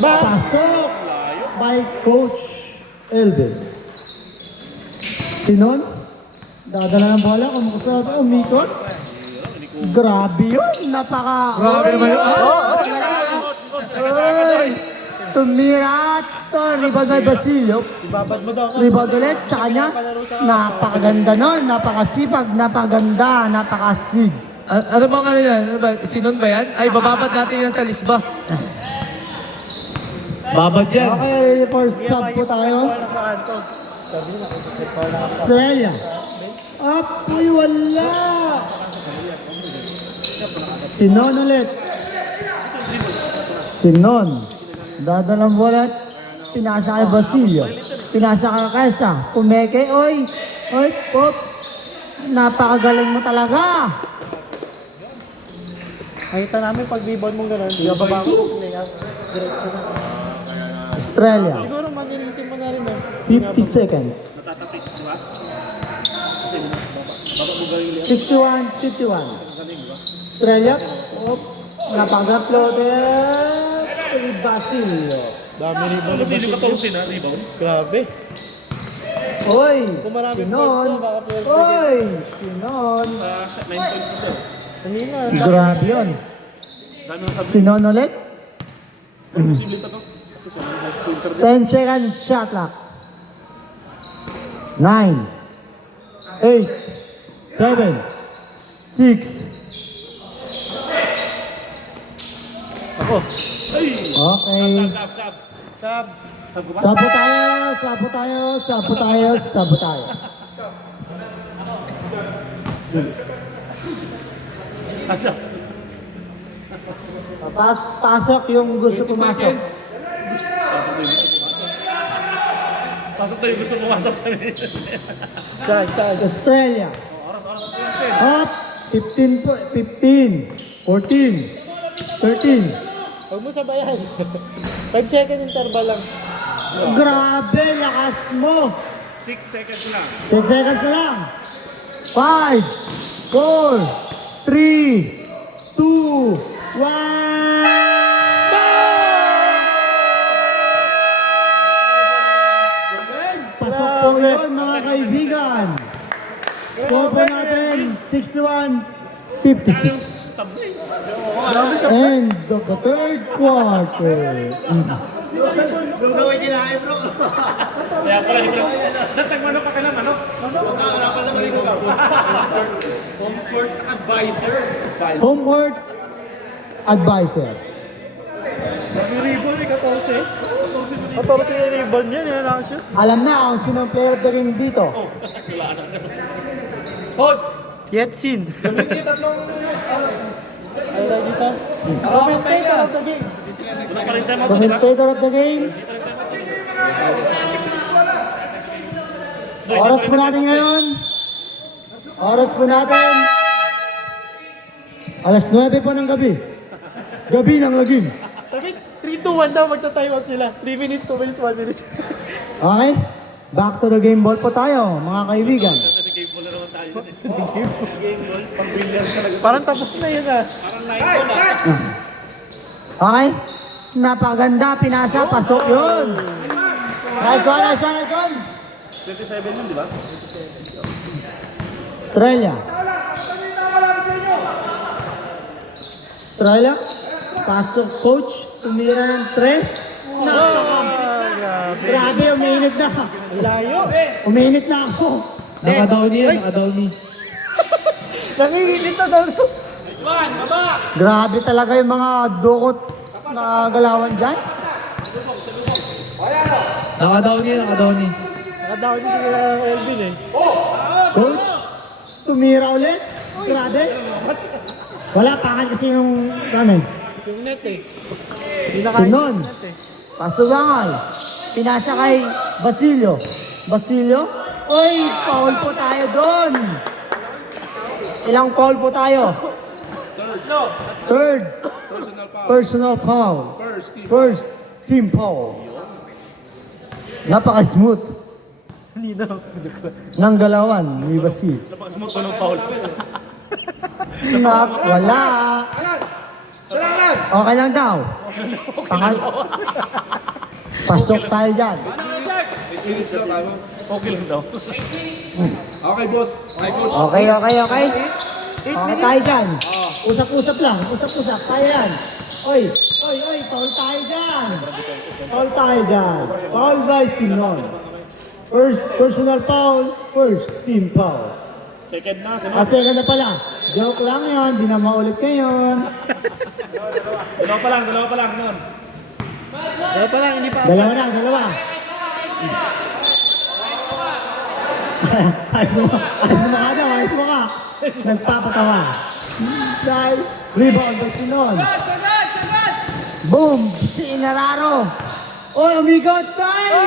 Pasok by Coach Elvin. Sinon, dadala ng bola, umikot. Grabe yun, napaka... Grabe naman yun. Oy! tumira. Ito, rebound by Basilio. Ibabad mo daw ka. Rebound ulit sa kanya. Napakaganda nun, napakasipag, napaganda, napakastig. Ano bang ano yan? Ano ba? Sinon ba yan? Ay, bababad natin yan sa Lisba. Babad yan. Okay, for sub po tayo. Sa kanto. Sabi na, nag-foul na. Australia. Apoy, wala. Sinon ulit. Sinon. Dadalang bola. Pinasa kay Basilio. Pinasa kay Kesa. Pumeke, oy. Oy, pop. Napakagaling mo talaga. Nakita namin pag rebound mong gano'n, hindi ka baba mo. Diretso na. Australia. Siguro manilisin mo na rin eh. 50 seconds. 61-51. Australia. Op. Napag-uploaded. Basilio. Dami rebound na Basilio ka na rebound. Grabe. Oy. Kung maraming Sinon. points, baka pwede. Oy. Sinon. 9 points po siya. Kanina. Grabe yun. Dami ng sabi. Sinon ulit. Posible ito to. Kasi siya, nag-filter din. 10 seconds shot clock. 9, 8, 7, 6. Ako. Okay. Sab. Sab. Sabo tayo, sabo tayo, sabo tayo, sabo tayo. Asya. Pasok yung gusto pumasok. Pasok tayo gusto pumasok sa amin. Saan? Australia. Up. 15, 14, 13. Huwag mo sabayan. 5 second interval lang. Grabe, lakas mo. 6 seconds lang. 6 seconds na lang. 5, 4, 3, 2, 1. Pasok po yun mga kaibigan. Score po natin 61-56. End of the third quarter. Kaya pala, hindi ko. Saan tagmano pa ka lang, ano? Homework advisor. Sabi rebound eh, 14. 14 yung rebound yan, yan ang shoot. Alam na kung sino ang player of the game dito. Hold! Yetsin. Gawin niyo tatlong... Ay, dito. Commentator of the game. Wala pa rin time out, di ba? Commentator of the game. Oras po natin ngayon. Oras po natin. Alas 9 po ng gabi. Gabi ng lagim. Sabi, 3-2-1 daw, magta-time out sila. 3 minutes, 2 minutes, 1 minute. Okay? Back to the game ball po tayo, mga kaibigan. Kasi game ball na naman tayo. Parang tapos na yun ah. Okay? Napaganda, pinasa, pasok yun. Nice one, nice one, nice one. 27 yun, di ba? Australia. Australia. Pasok coach. Tumira ng 3. Grabe, uminit na. Layo. Uminit na ako. Nakadowny yan, nakadowny. Nangingilit na daw. Grabe talaga yung mga dukot na galawan dyan. Nakadowny yan, nakadowny. Nakadaw niyo sila Elvin eh. Coach, tumira ulit. Grabe. Wala pa kasi yung ano. Yung net eh. Hindi na kaya Sinon. yung net eh. Pasugangal. Pinasa kay Basilio. Basilio? Oy, foul po tayo doon. Ilang foul po tayo? Third. Personal foul. First team foul. Napaka-smooth. Ng galawan ni Basilio. Napaka-smooth ko ng foul. Wala. Okay lang daw. Pasok tayo dyan. 8 minutes lang tayo. Okay lang daw. Okay, boss. Hi, coach. Okay. Okay, tayo dyan. Usap-usap lang. Usap-usap. Tayo yan. Oy, foul tayo dyan. Foul tayo dyan. Foul by Sinon. First personal foul, first team foul. Second na, Second na pala. Joke lang yun, di na maulit ngayon. Dalawa pa lang nun. Dalawa pa lang, hindi pa. Dalawa na, dalawa. Ayos mo ka daw, ayos mo ka. Nagpapatawa. Dahil, rebound by Sinon. Boom! Si Inararo. Oy, umigot tayo!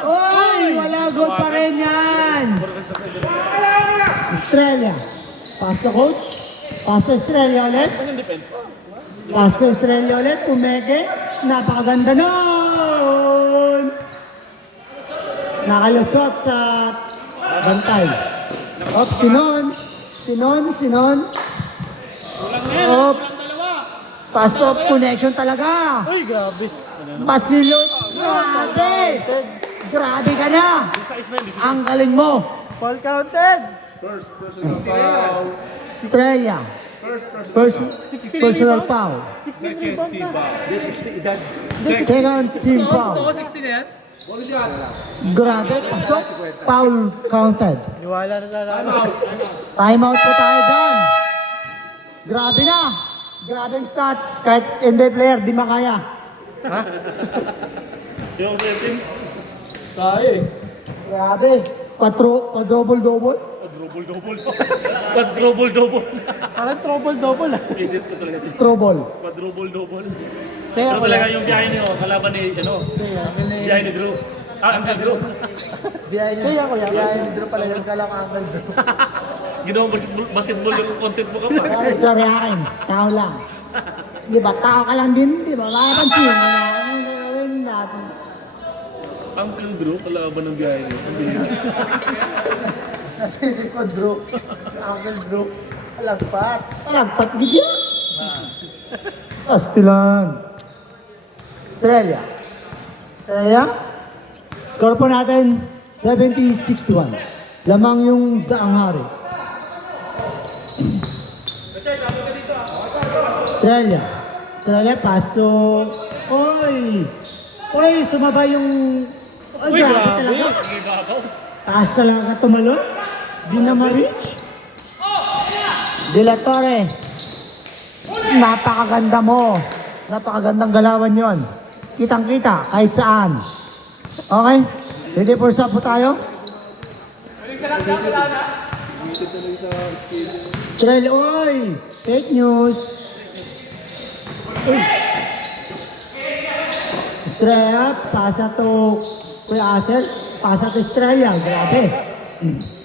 Oy, wala good pa rin yan. Australia. Pass to coach. Pass to Australia ulit. Pass to Australia ulit. Umeke. Napakaganda nun. Nakalusot sa bantay. Op, Sinon. Op. Pass to connection talaga. Uy, grabe. Pasilot. Grabe. Grabe ka na. Ang galing mo. Fall counted. Australia. First personal foul. Second team foul. Totoo 16 na yan? Grabe, pasok. Foul counted. Niwala na lang. Time out po tayo dyan. Grabe na. Grabe ang stats. Kahit hindi player, di makaya. Yung team, Tayo eh. Grabe. Pa-double-double. quadruple-double. Parang trouble-double ah. Isip ko talaga siya. Trouble. Quadruple-double. Kaya Pero talaga yung biyahe niyo, kalaban ni, biyahe ni Drew. Uncle Drew. Kaya ko yan. Kaya yung pala yung kalang angle bro. Ginawang basketball yung content mo ka pa. Sorry akin. Tao lang. Di ba? Tao ka lang din. Di ba? Makapansin. Wala kang gawin natin. Uncle Drew, kalaban ng biyahe niyo. Nasisip ko bro. Uncle bro. Alagpat. Palagpat bigyan. Pastilan. Australia. Score po natin 70-61. Lamang yung daang hari. Australia, paso. Oy, sumaba yung... Uy, grabe. talaga. Ang ibabaw. Taas talaga tumalon. Di na ma-reach. De La Torre. Napakaganda mo. Napakagandang galawan yon. Kitang-kita kahit saan. Okay? Ready for stop po tayo? Australia, oy! Fake news. Uy. Australia, pasa to Kuya Asel. Pasa to Australia. Grabe.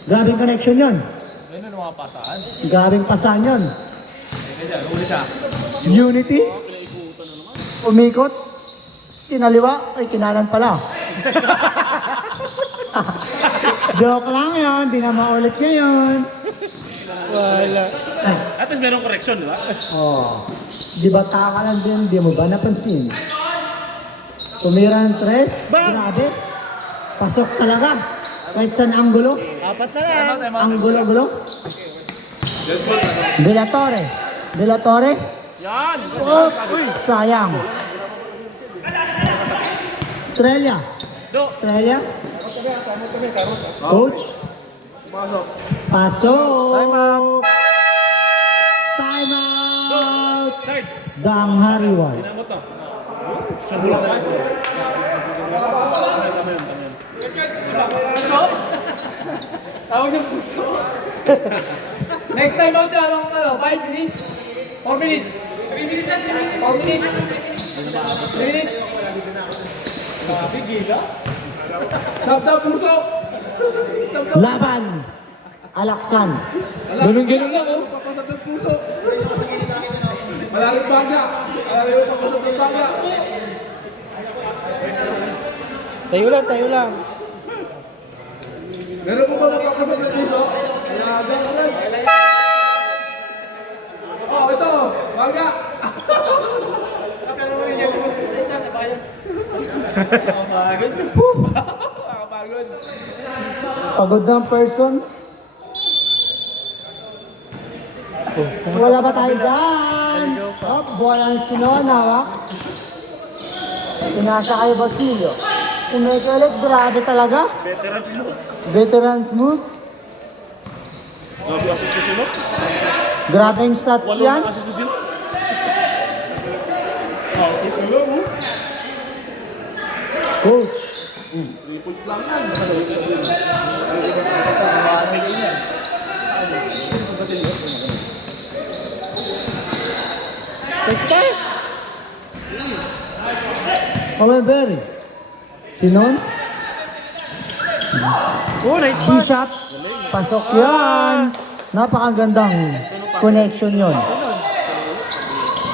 Grabing connection yun. Grabing pasan yun. Unity. Umikot. Kinaliwa. Ay, kinalan pala. Joke lang yun. Di na maulit ngayon. Wala. At least merong correction, di ba? Oh. Di ba taka lang din? Di mo ba napansin? Tumira ng tres. Grabe. Pasok talaga. Kahit saan anggulo. Apat na lang. Anggulo-gulo. De La Torre. Yan! Oh, sayang. Australia. Coach. Pasok. Time out. Third! Dang Hariwan. Tingnan mo to. Siya mula na lang. Next time out yan, 5 minutes? 4 minutes? 3 minutes na, 3 minutes. 4 minutes? 3 minutes? Laban. Alaksan. Ganun-ganun lang, oh. Tayo lang. Meron po ba magpapasok na dito? Oh, ito! Maga! Pagod ng person. Wala ba tayo dyan? Oh, bola ang sinon, hawak. Pinasa kay Basilio. Umeke ulit, grabe talaga. Veterans mo. Veterans move. Grabe assist ni Sino. Grabe yung stats Walong yan. assist ni Sino. Ah, okay ka lang, oh. Coach. 3 point lang yan. Pass! However, Sinon, Oh, nice pass! Bishop, pasok yan. Napakagandang connection yon.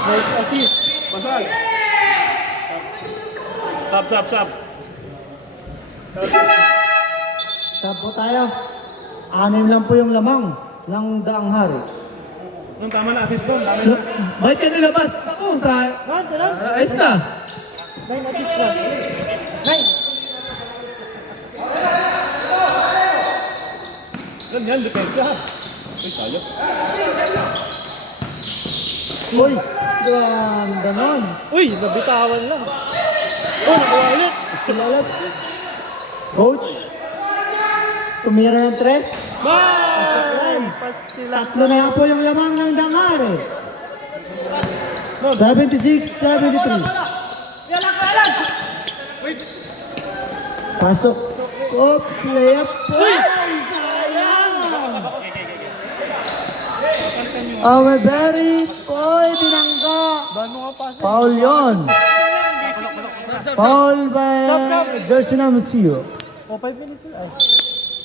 Nice assist! Pasal. Sab. Sab po tayo. 6 lang po yung lamang ng Daang Hari. Nung tama na assist doon. Dami na. Bakit ka nilabas? Ako, sa... Ito lang! Ayos na. 9 assist na! 9! Yan, depensa. Uy, tayo. Uy, ganda nun. Uy, nabitawan lang! Oh, nakuha ulit! Kilalat. Coach, tumira ng 3. Man! Pastila! Tatlo na nga po yung lamang ng Daang Hari. 76-73. Pasok. Oh, play up. Uy! Very binangga. Foul yun. Foul by jersey number 0. Oh, 5 minutes lang.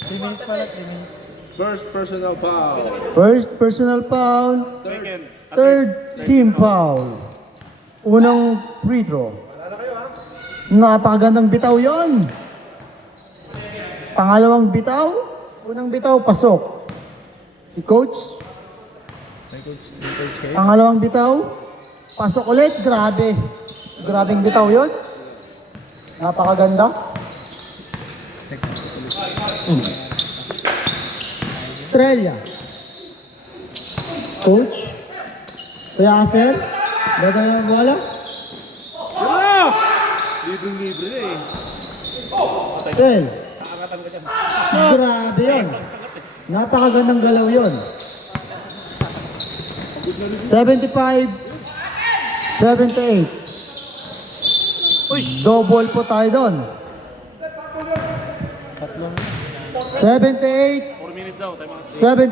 3 minutes pala, 3 minutes. First personal foul. First personal foul. Third team foul. Unang free throw. Napakagandang bitaw yon. Pangalawang bitaw. Unang bitaw, pasok. Si coach. Pangalawang bitaw. Pasok ulit. Grabe. Grabing bitaw yon. Napakaganda. Australia. Coach. Kuya Asel. Ganda na yung bola. Libre na eh. Tel. Grabe yun. Napakagandang galaw yun. 75-78. Double po tayo doon. 78 4 minutes daw. Tayo mga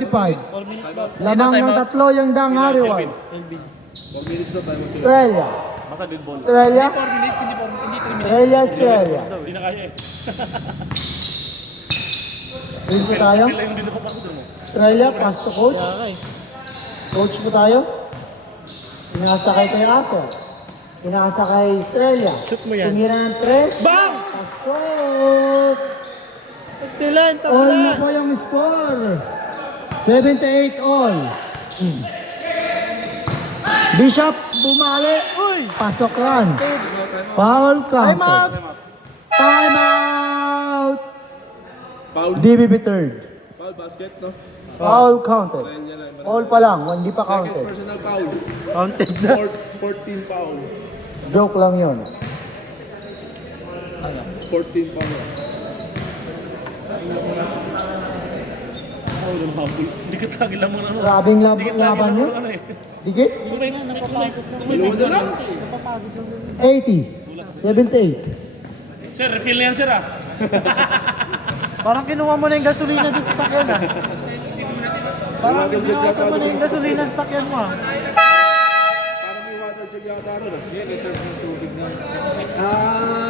75. Lamang ng tatlo yung Daang Hari. 4 minutes na tayo. Australia. basta good ball. Australia. 4 minutes, hindi 3 minutes. Australia, Australia. Hindi na kaya eh. Dito po tayo. Kailan yung dinapapag mo? Australia, pass to coach. Coach po tayo. Pinasa kay Kuya Asel. Pinasa kay Australia. Shoot mo yan. Tumira ng 3. Bang! Pasok! Pastilan, tama All na! na po yung score. 78 all. Bishop, bumali. Uy! Pasok run. Foul Time counted. out! Time out. Foul. DBB third. Foul basket, no? Foul counted. Ayan yan lang. All pa lang, hindi pa Second counted. personal foul. Counted na. 14 foul. Joke lang yun. 14 foul. Oh, lumabol. Hindi ka tagil lang muna. Grabing laban nyo. Ano eh. Dikit? Dalawa na lang. 80. 78. Sir, refill na yan sir ah. Parang kinuha mo na yung gasolina doon sa sakyan ah. Parang kinuha mo na yung gasolina sa sakyan mo ah. Parang may water jug yata rin. Yan, reserve ng tubig na.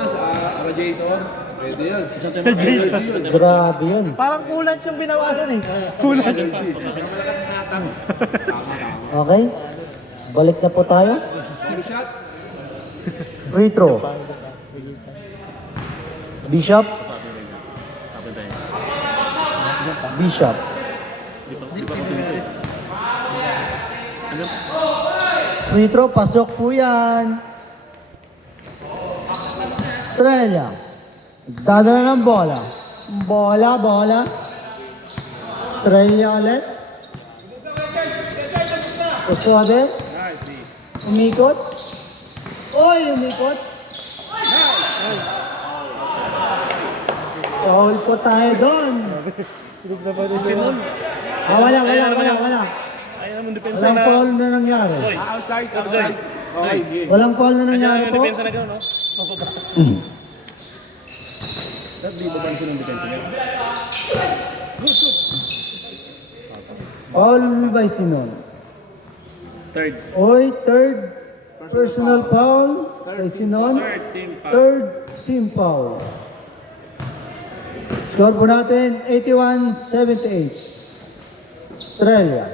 Sa radiator. Pwede yan. Energy yun. Grabe yun. Parang kulant yung binawasan eh. Kulant. Okay. Balik na po tayo. Shot. Free throw. Bishop. Bishop. Free throw, pasok po yan. Australia. Dadala ng bola. Bola. Australia ulit. Kusobe. Umikot. Oy, umikot. Foul po tayo doon. Sinon. Wala. Ayaw naman depensa Walang na. foul na nangyari. Outside. Okay, game. Walang foul na Ayaw nangyari naman po. depensa na gano'n, no? Mababa. Dapat di babansin ng depensa niya. Foul by Sinon. Third. Oy, third personal foul by Sinon. Third team foul. Third team foul. Score po natin, 81-78. Australia.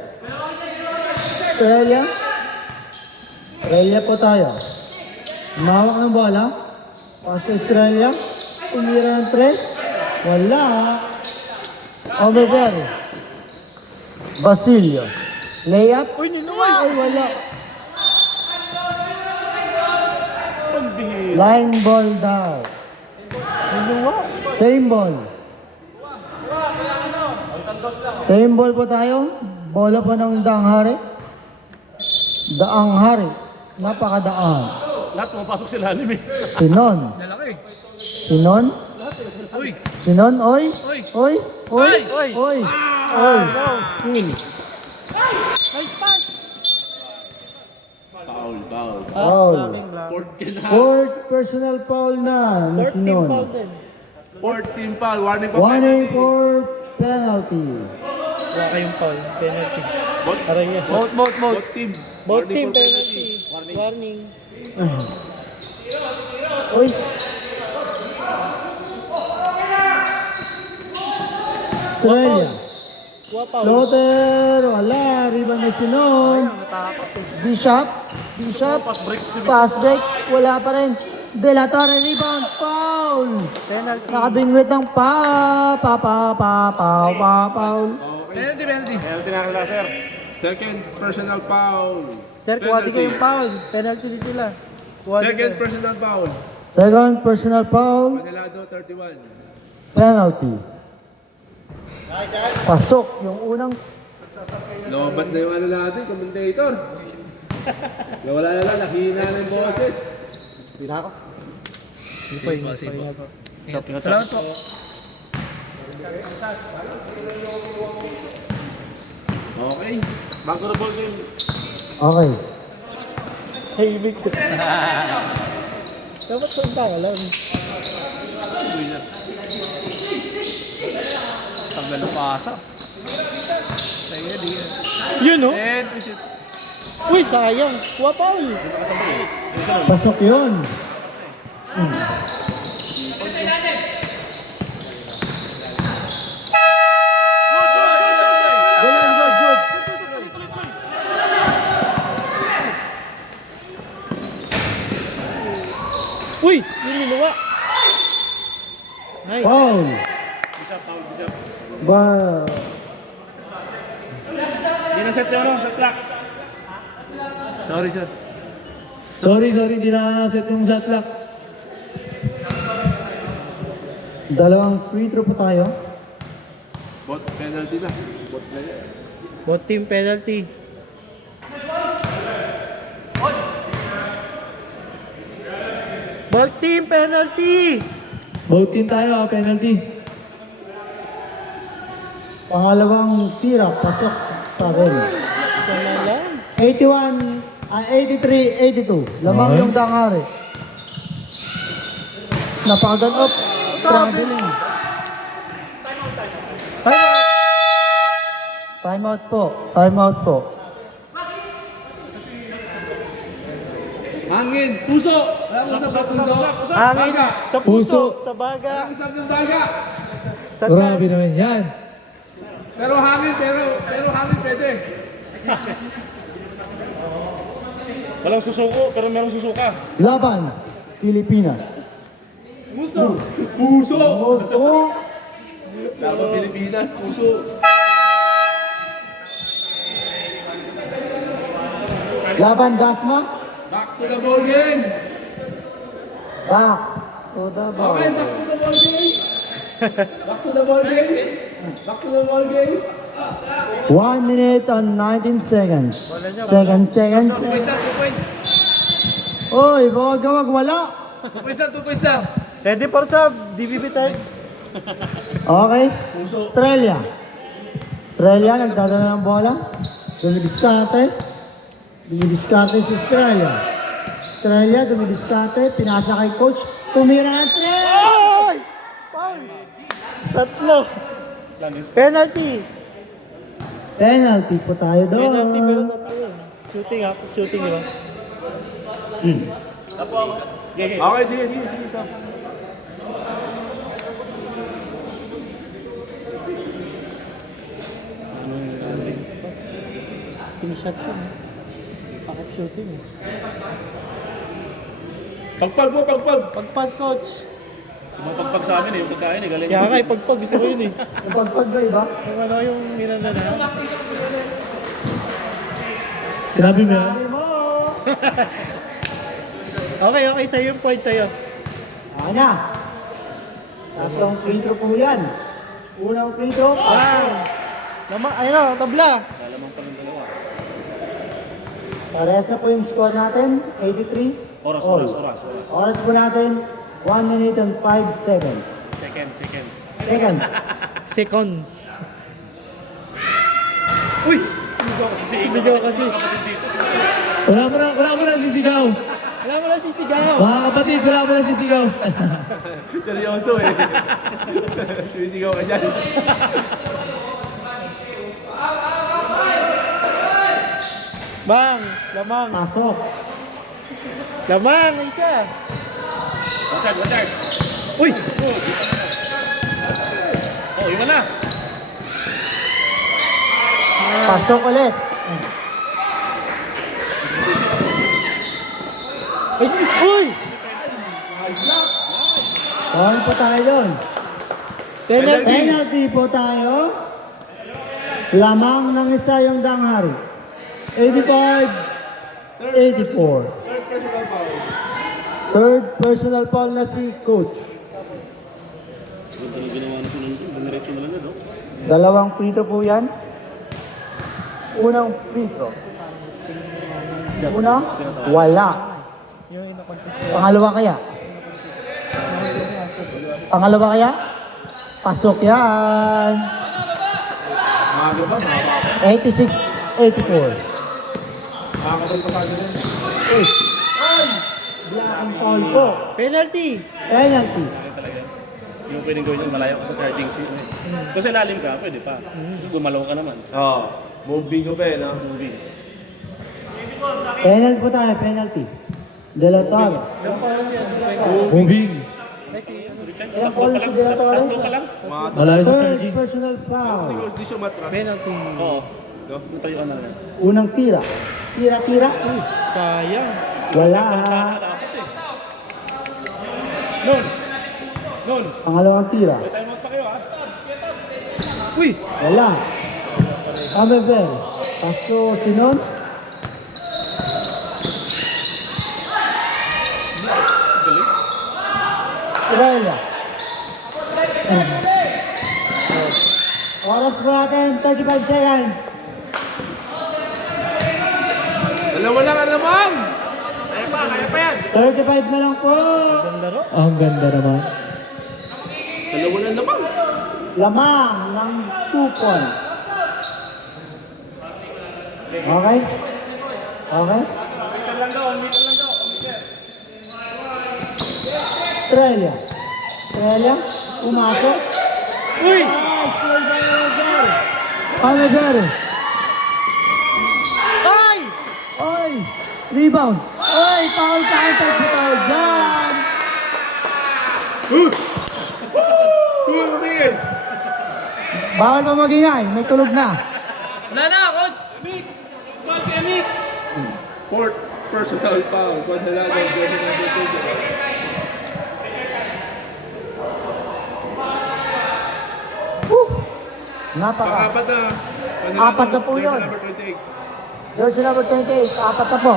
Australia po tayo. Umawak ng bola. Pass sa Australia. Umira ng press. Wala. Over. Basilio. Layup. Uy, ninuway. Ay, wala. Line ball daw. Same ball. Same ball po tayo. Bola po ng Daang Hari. Daang Hari. Napakadaan. Lahat pumapasok sila lalim eh. Sinon. Lalaki. Sinon. Uy. Sinon. Oy. Oy. Oy. Oy. Oy. Oy. Oy. Still. Foul. Foul. Fourth ka na. Fourth personal foul na. Ni Sinon. Fourth team foul. Warning pa. Warning for penalty. Wala kayong foul. Penalty. Both- Aray niya. Both team. Both Warning team for penalty. Warning. Uy. Australia. Kuha foul. Floater. Wala. Rebound na Sinon. Bishop. Pass break. Wala pa rin. De La Torre rebound. Foul. Penalty. Nakabingwit ng foul. Penalty. Second personal foul. Sir, kuha din Penalty. kayong foul. Penalty din sila. Kuha din Second kayo. personal foul. Second personal foul. Manilado 31. Penalty. Pasok. Yung unang Lobat na yung ano natin, commentator. Nawala na lang, nakihina ng boses. Salamat po. Okay. Bago na ball game. Okay. Tahimik ko. Dapat saan ka lang? Tanggal ng pasa. Yun, no? Uy, sayang. Kuha foul. Pasok yun. Good. Uy, yung linuwa. Nice. Foul. Ba, Hindi na set yun, no? Shot clock. Sorry, sir. sorry, di na set yung shot clock. Dalawang free throw po tayo. Both penalty na. Both player. Both team penalty. Both team penalty. Both team tayo, penalty. Pangalawang tira, pasok pa rin. Sana lang. 83-82. Lamang yung Dangari. Napakagan up. Traveling. Time out po. Hangin! Puso! Alam mo sa puso? Hangin sa puso, sa baga. Alam mo sa daga? Sa Grabe naman yan. Pero hangin pwede. Walang susuko, pero merong susuka. Laban, Pilipinas. Puso! Oso. Laban Pilipinas, puso. Laban Dasma. Back to the ball game! Back to the ball. Okay, back to the ball game! Back to the ball game! 1 minute and 19 seconds. Second. 2 points lang, 2 points. Oy, huwag ka magwala. 2 points lang, 2 points lang. Ready for sub, DBB time. Okay. Australia. Australia, nagdadala ng bola. Dumidiskarte. Dumidiskarte si Australia. Australia, dumidiskarte. Pinasa kay coach. Tumira ng 3. Ay! Foul! Tatlo. Penalty. Penalty po tayo doon. Penalty pero tatlo yun. Shooting ha, shooting di ba? Okay, sige. Sam. Team shot siya. Bakit shooting eh? Pagpag mo. Pagpag coach. Mapagpag sa amin eh, yung pagkain eh, galing. Kaya nga ipagpag gusto ko yun eh. Yung pagpag ba iba? Yung ano yung minanda na. Sinabi mo yan? Okay, sa'yo yung point sa'yo. Ano na? Tatlong free throw po yan. Unang free throw. Ayun na, tabla. Parehas na po yung score natin. 83. Oras. Oras po natin. 1 minute and 5 seconds. Second. Seconds. Second. Uy! Sinigaw kasi. Wala mo na sisigaw. Alam mo na sisigaw. Mga kapatid, wala mo na sisigaw. Seryoso eh. Sumisigaw ka dyan. Bang! Lamang! Pasok. Lamang! Isa! Watag! Uy! Oh, iwan na! Pasok ulit. Uy! Saan po tayo doon? Penalty! Penalty po tayo. Lamang ng isa yung danghari. 85-84. Third personal foul na si coach. Dalawang free throw po yan. Unang free throw. Una, wala. Pangalawa kaya? Pangalawa kaya? Pasok yan. 86-84. Black and foul po. Penalty! Penalty. Yung pwedeng gawin yung malayo ka sa charging seat. Kasi lalim ka, pwede pa. Gumalaw ka naman. Oo. Moving ko pa eh, no? Movie. Penalty po tayo, penalty. De La Torre. Moving. Ilang foul si De La Torre? Tatlo pa lang? Malayo sa Third charging. personal foul. Hindi siya matras. Penalty. Oo. Yung tayo na lang. Unang tira. Tira. Sayang. Wala. Nun! Pangalawang tira. Tayo magpa kayo ha. Uy! Wala. Amever. Paso Sinon. Israelia. Oras po natin, 35 seconds. Dalawa lang ang lamang! 35 na lang po. Ang ganda naman. Dalawa lang lamang! Lamang ng 2 points. Okay? Okay? Australia. Pumasok. Uy! Amever. Ay! Oy! Rebound. Oy! Foul counter si Paul dyan. Tumingin! Bawal pa magingay. May tulog na. Coach! Fourth personal foul. Pandalaga. Napaka. Apat na. Apat na po yun. Number 28. Jersey number 28. Apat na po.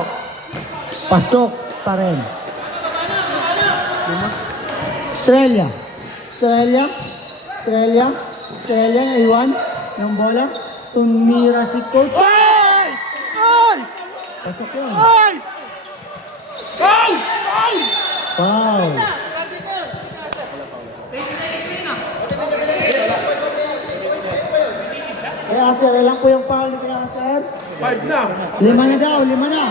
Pasok pa rin. Australia. Australia. Australia. Iwan. Yung bola. tumira si Coach. Ay! Ay! Pasok yun. Ay! Foul. Kaya sir, ilan po yung foul ni Kaya sir? 5 na. 5 na daw, 5 na.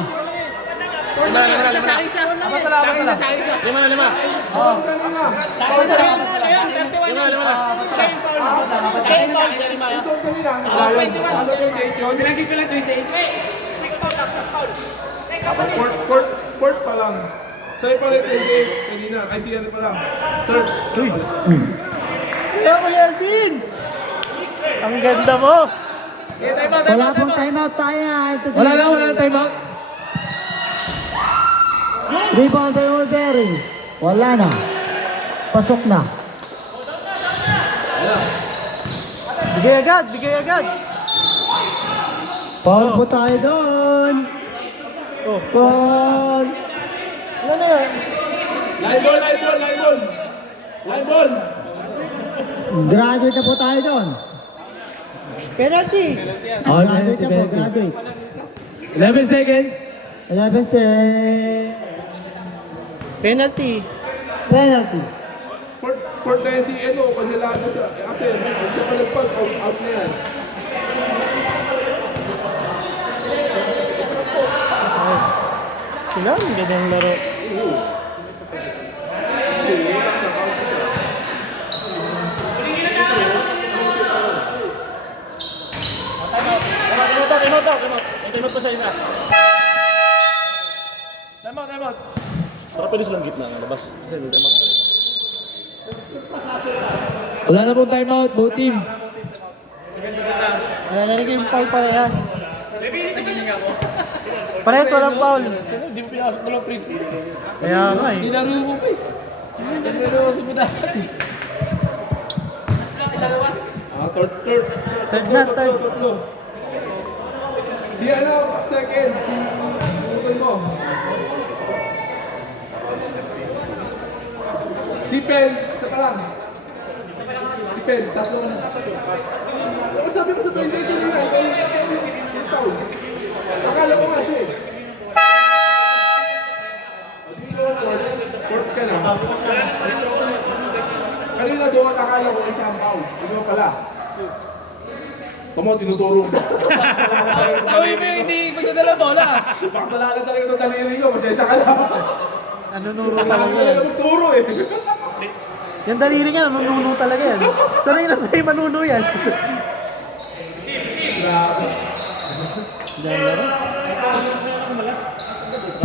Lima. Pinagkit ko lang 28. Fourth pa lang. Sa'yo pa rin 28 kanina. Ay, siya pa lang. Third. Kaya ko Elvin! Ang ganda mo! Wala pong timeout tayo na. Wala na timeout. Rebound by Olberry. Wala na. Pasok na. Bigay agad! Foul po tayo doon. Oh, Foul. ano na yan? Live ball. Graduate na po tayo doon. Penalty! Graduate na po, graduate. 11 seconds. 11 se... Penalty! Penalty. Fourth na yan si Eno. Kanilado siya. Kasi, siya pa nagpag. Out na yan. Nice. Sila, ang gandang laro. Timeout pa sa isa. Timeout. Para pwede silang gitna ng labas. Kasi may timeout. Wala na pong timeout, both team. Wala na rin yung foul parehas. Parehas walang foul. Hindi mo pinasok na lang, Prince. Kaya nga eh. Nilaro mo pa eh. Nilaro si Budahan. Third. Third na, third. Si ano, second. Si Bukol mo. Si Pen, isa pa lang. Si Pen, tatlo na. Ako sabi ko sa 20 nila, akala ko nga siya eh. Force ka na. Kanina doon, akala ko siya ang foul. Ikaw pala. Tamo, tinuturo mo. Tawin mo yung hindi pagdadala bola. Makasalanan talaga itong daliri ko. Masyasya ka na. Nanunuro Alam talaga ko talaga yan. magturo eh. Yung daliri nga, nanununo talaga yan. Sanay na sanay manuno yan.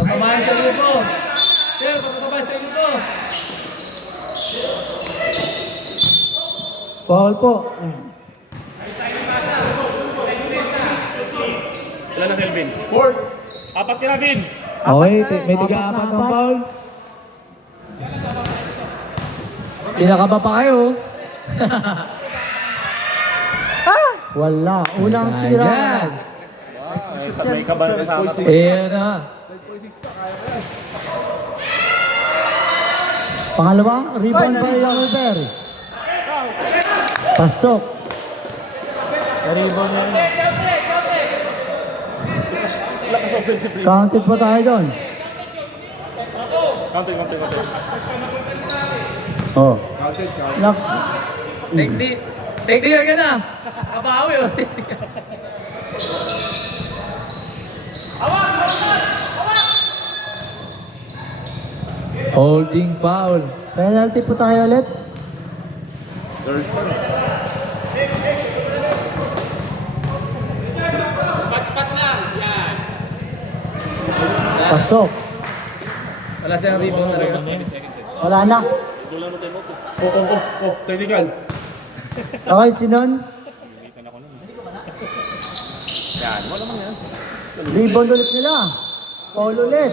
Pagkamahin sa grupo. Sir, pagkamahin sa grupo. Foul po. Wala na Kelvin. Fourth. Apat ka na, Vin. Okay, may tiga-apat ng foul. Pinakaba pa kayo. Wala. Unang tira. Ayan. May kabal kasama. Ayan na. Pangalawang rebound by Olberry. Pasok. Rebound yan. Lakas offensive play. Counted po tayo doon. Counter. Oh. Lock. Technical ka na. Kabawi o. Holding foul. Penalty po tayo ulit. Pasok. Wala siyang rebound talaga. Wala na. Technical. Okay, sinon. Rebound ulit nila. Foul ulit.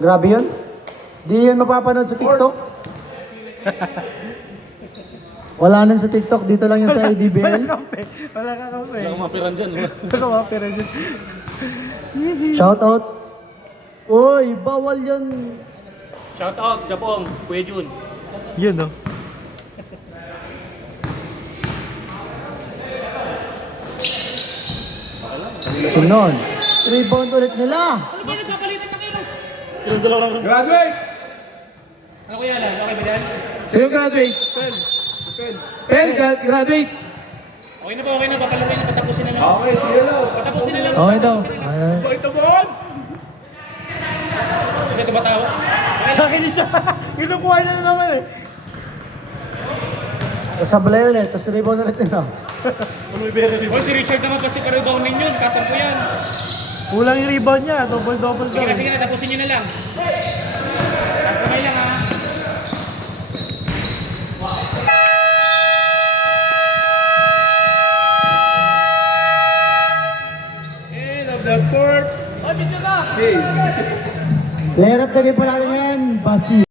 Grabe yun. Di yun mapapanood sa TikTok. Wala nang sa TikTok, dito lang yung sa ADBL. Wala ka kampe. Wala kang mapiran dyan. Wala ka mapira dyan. Shout out. Uy, bawal yan. Shout out, Japong, Kuya Jun. Yun oh. Sunod. Rebound ulit nila. Sino dalawa lang? Graduate! Ano kuya lang? Okay ba yan? Sa'yo graduate. Pen, graduate. Okay na ba? Papalawin na, patapusin na lang. Okay, sige lang. Patapusin na lang. Okay daw. Ito bon! Ito ba tao? Sa akin isa. Kinukuha na naman eh. Sablay ulit. Tapos rebound ulit nila. Hoy, si Richard naman kasi pa-rebound ninyo. Tatampo yan. Kulang yung rebound niya. Double-double daw. Sige na, tapusin nyo na lang. Tapos kamay lang ha. End of the fourth. Oh, video ka. Okay. Player of the game po natin ngayon, Basi.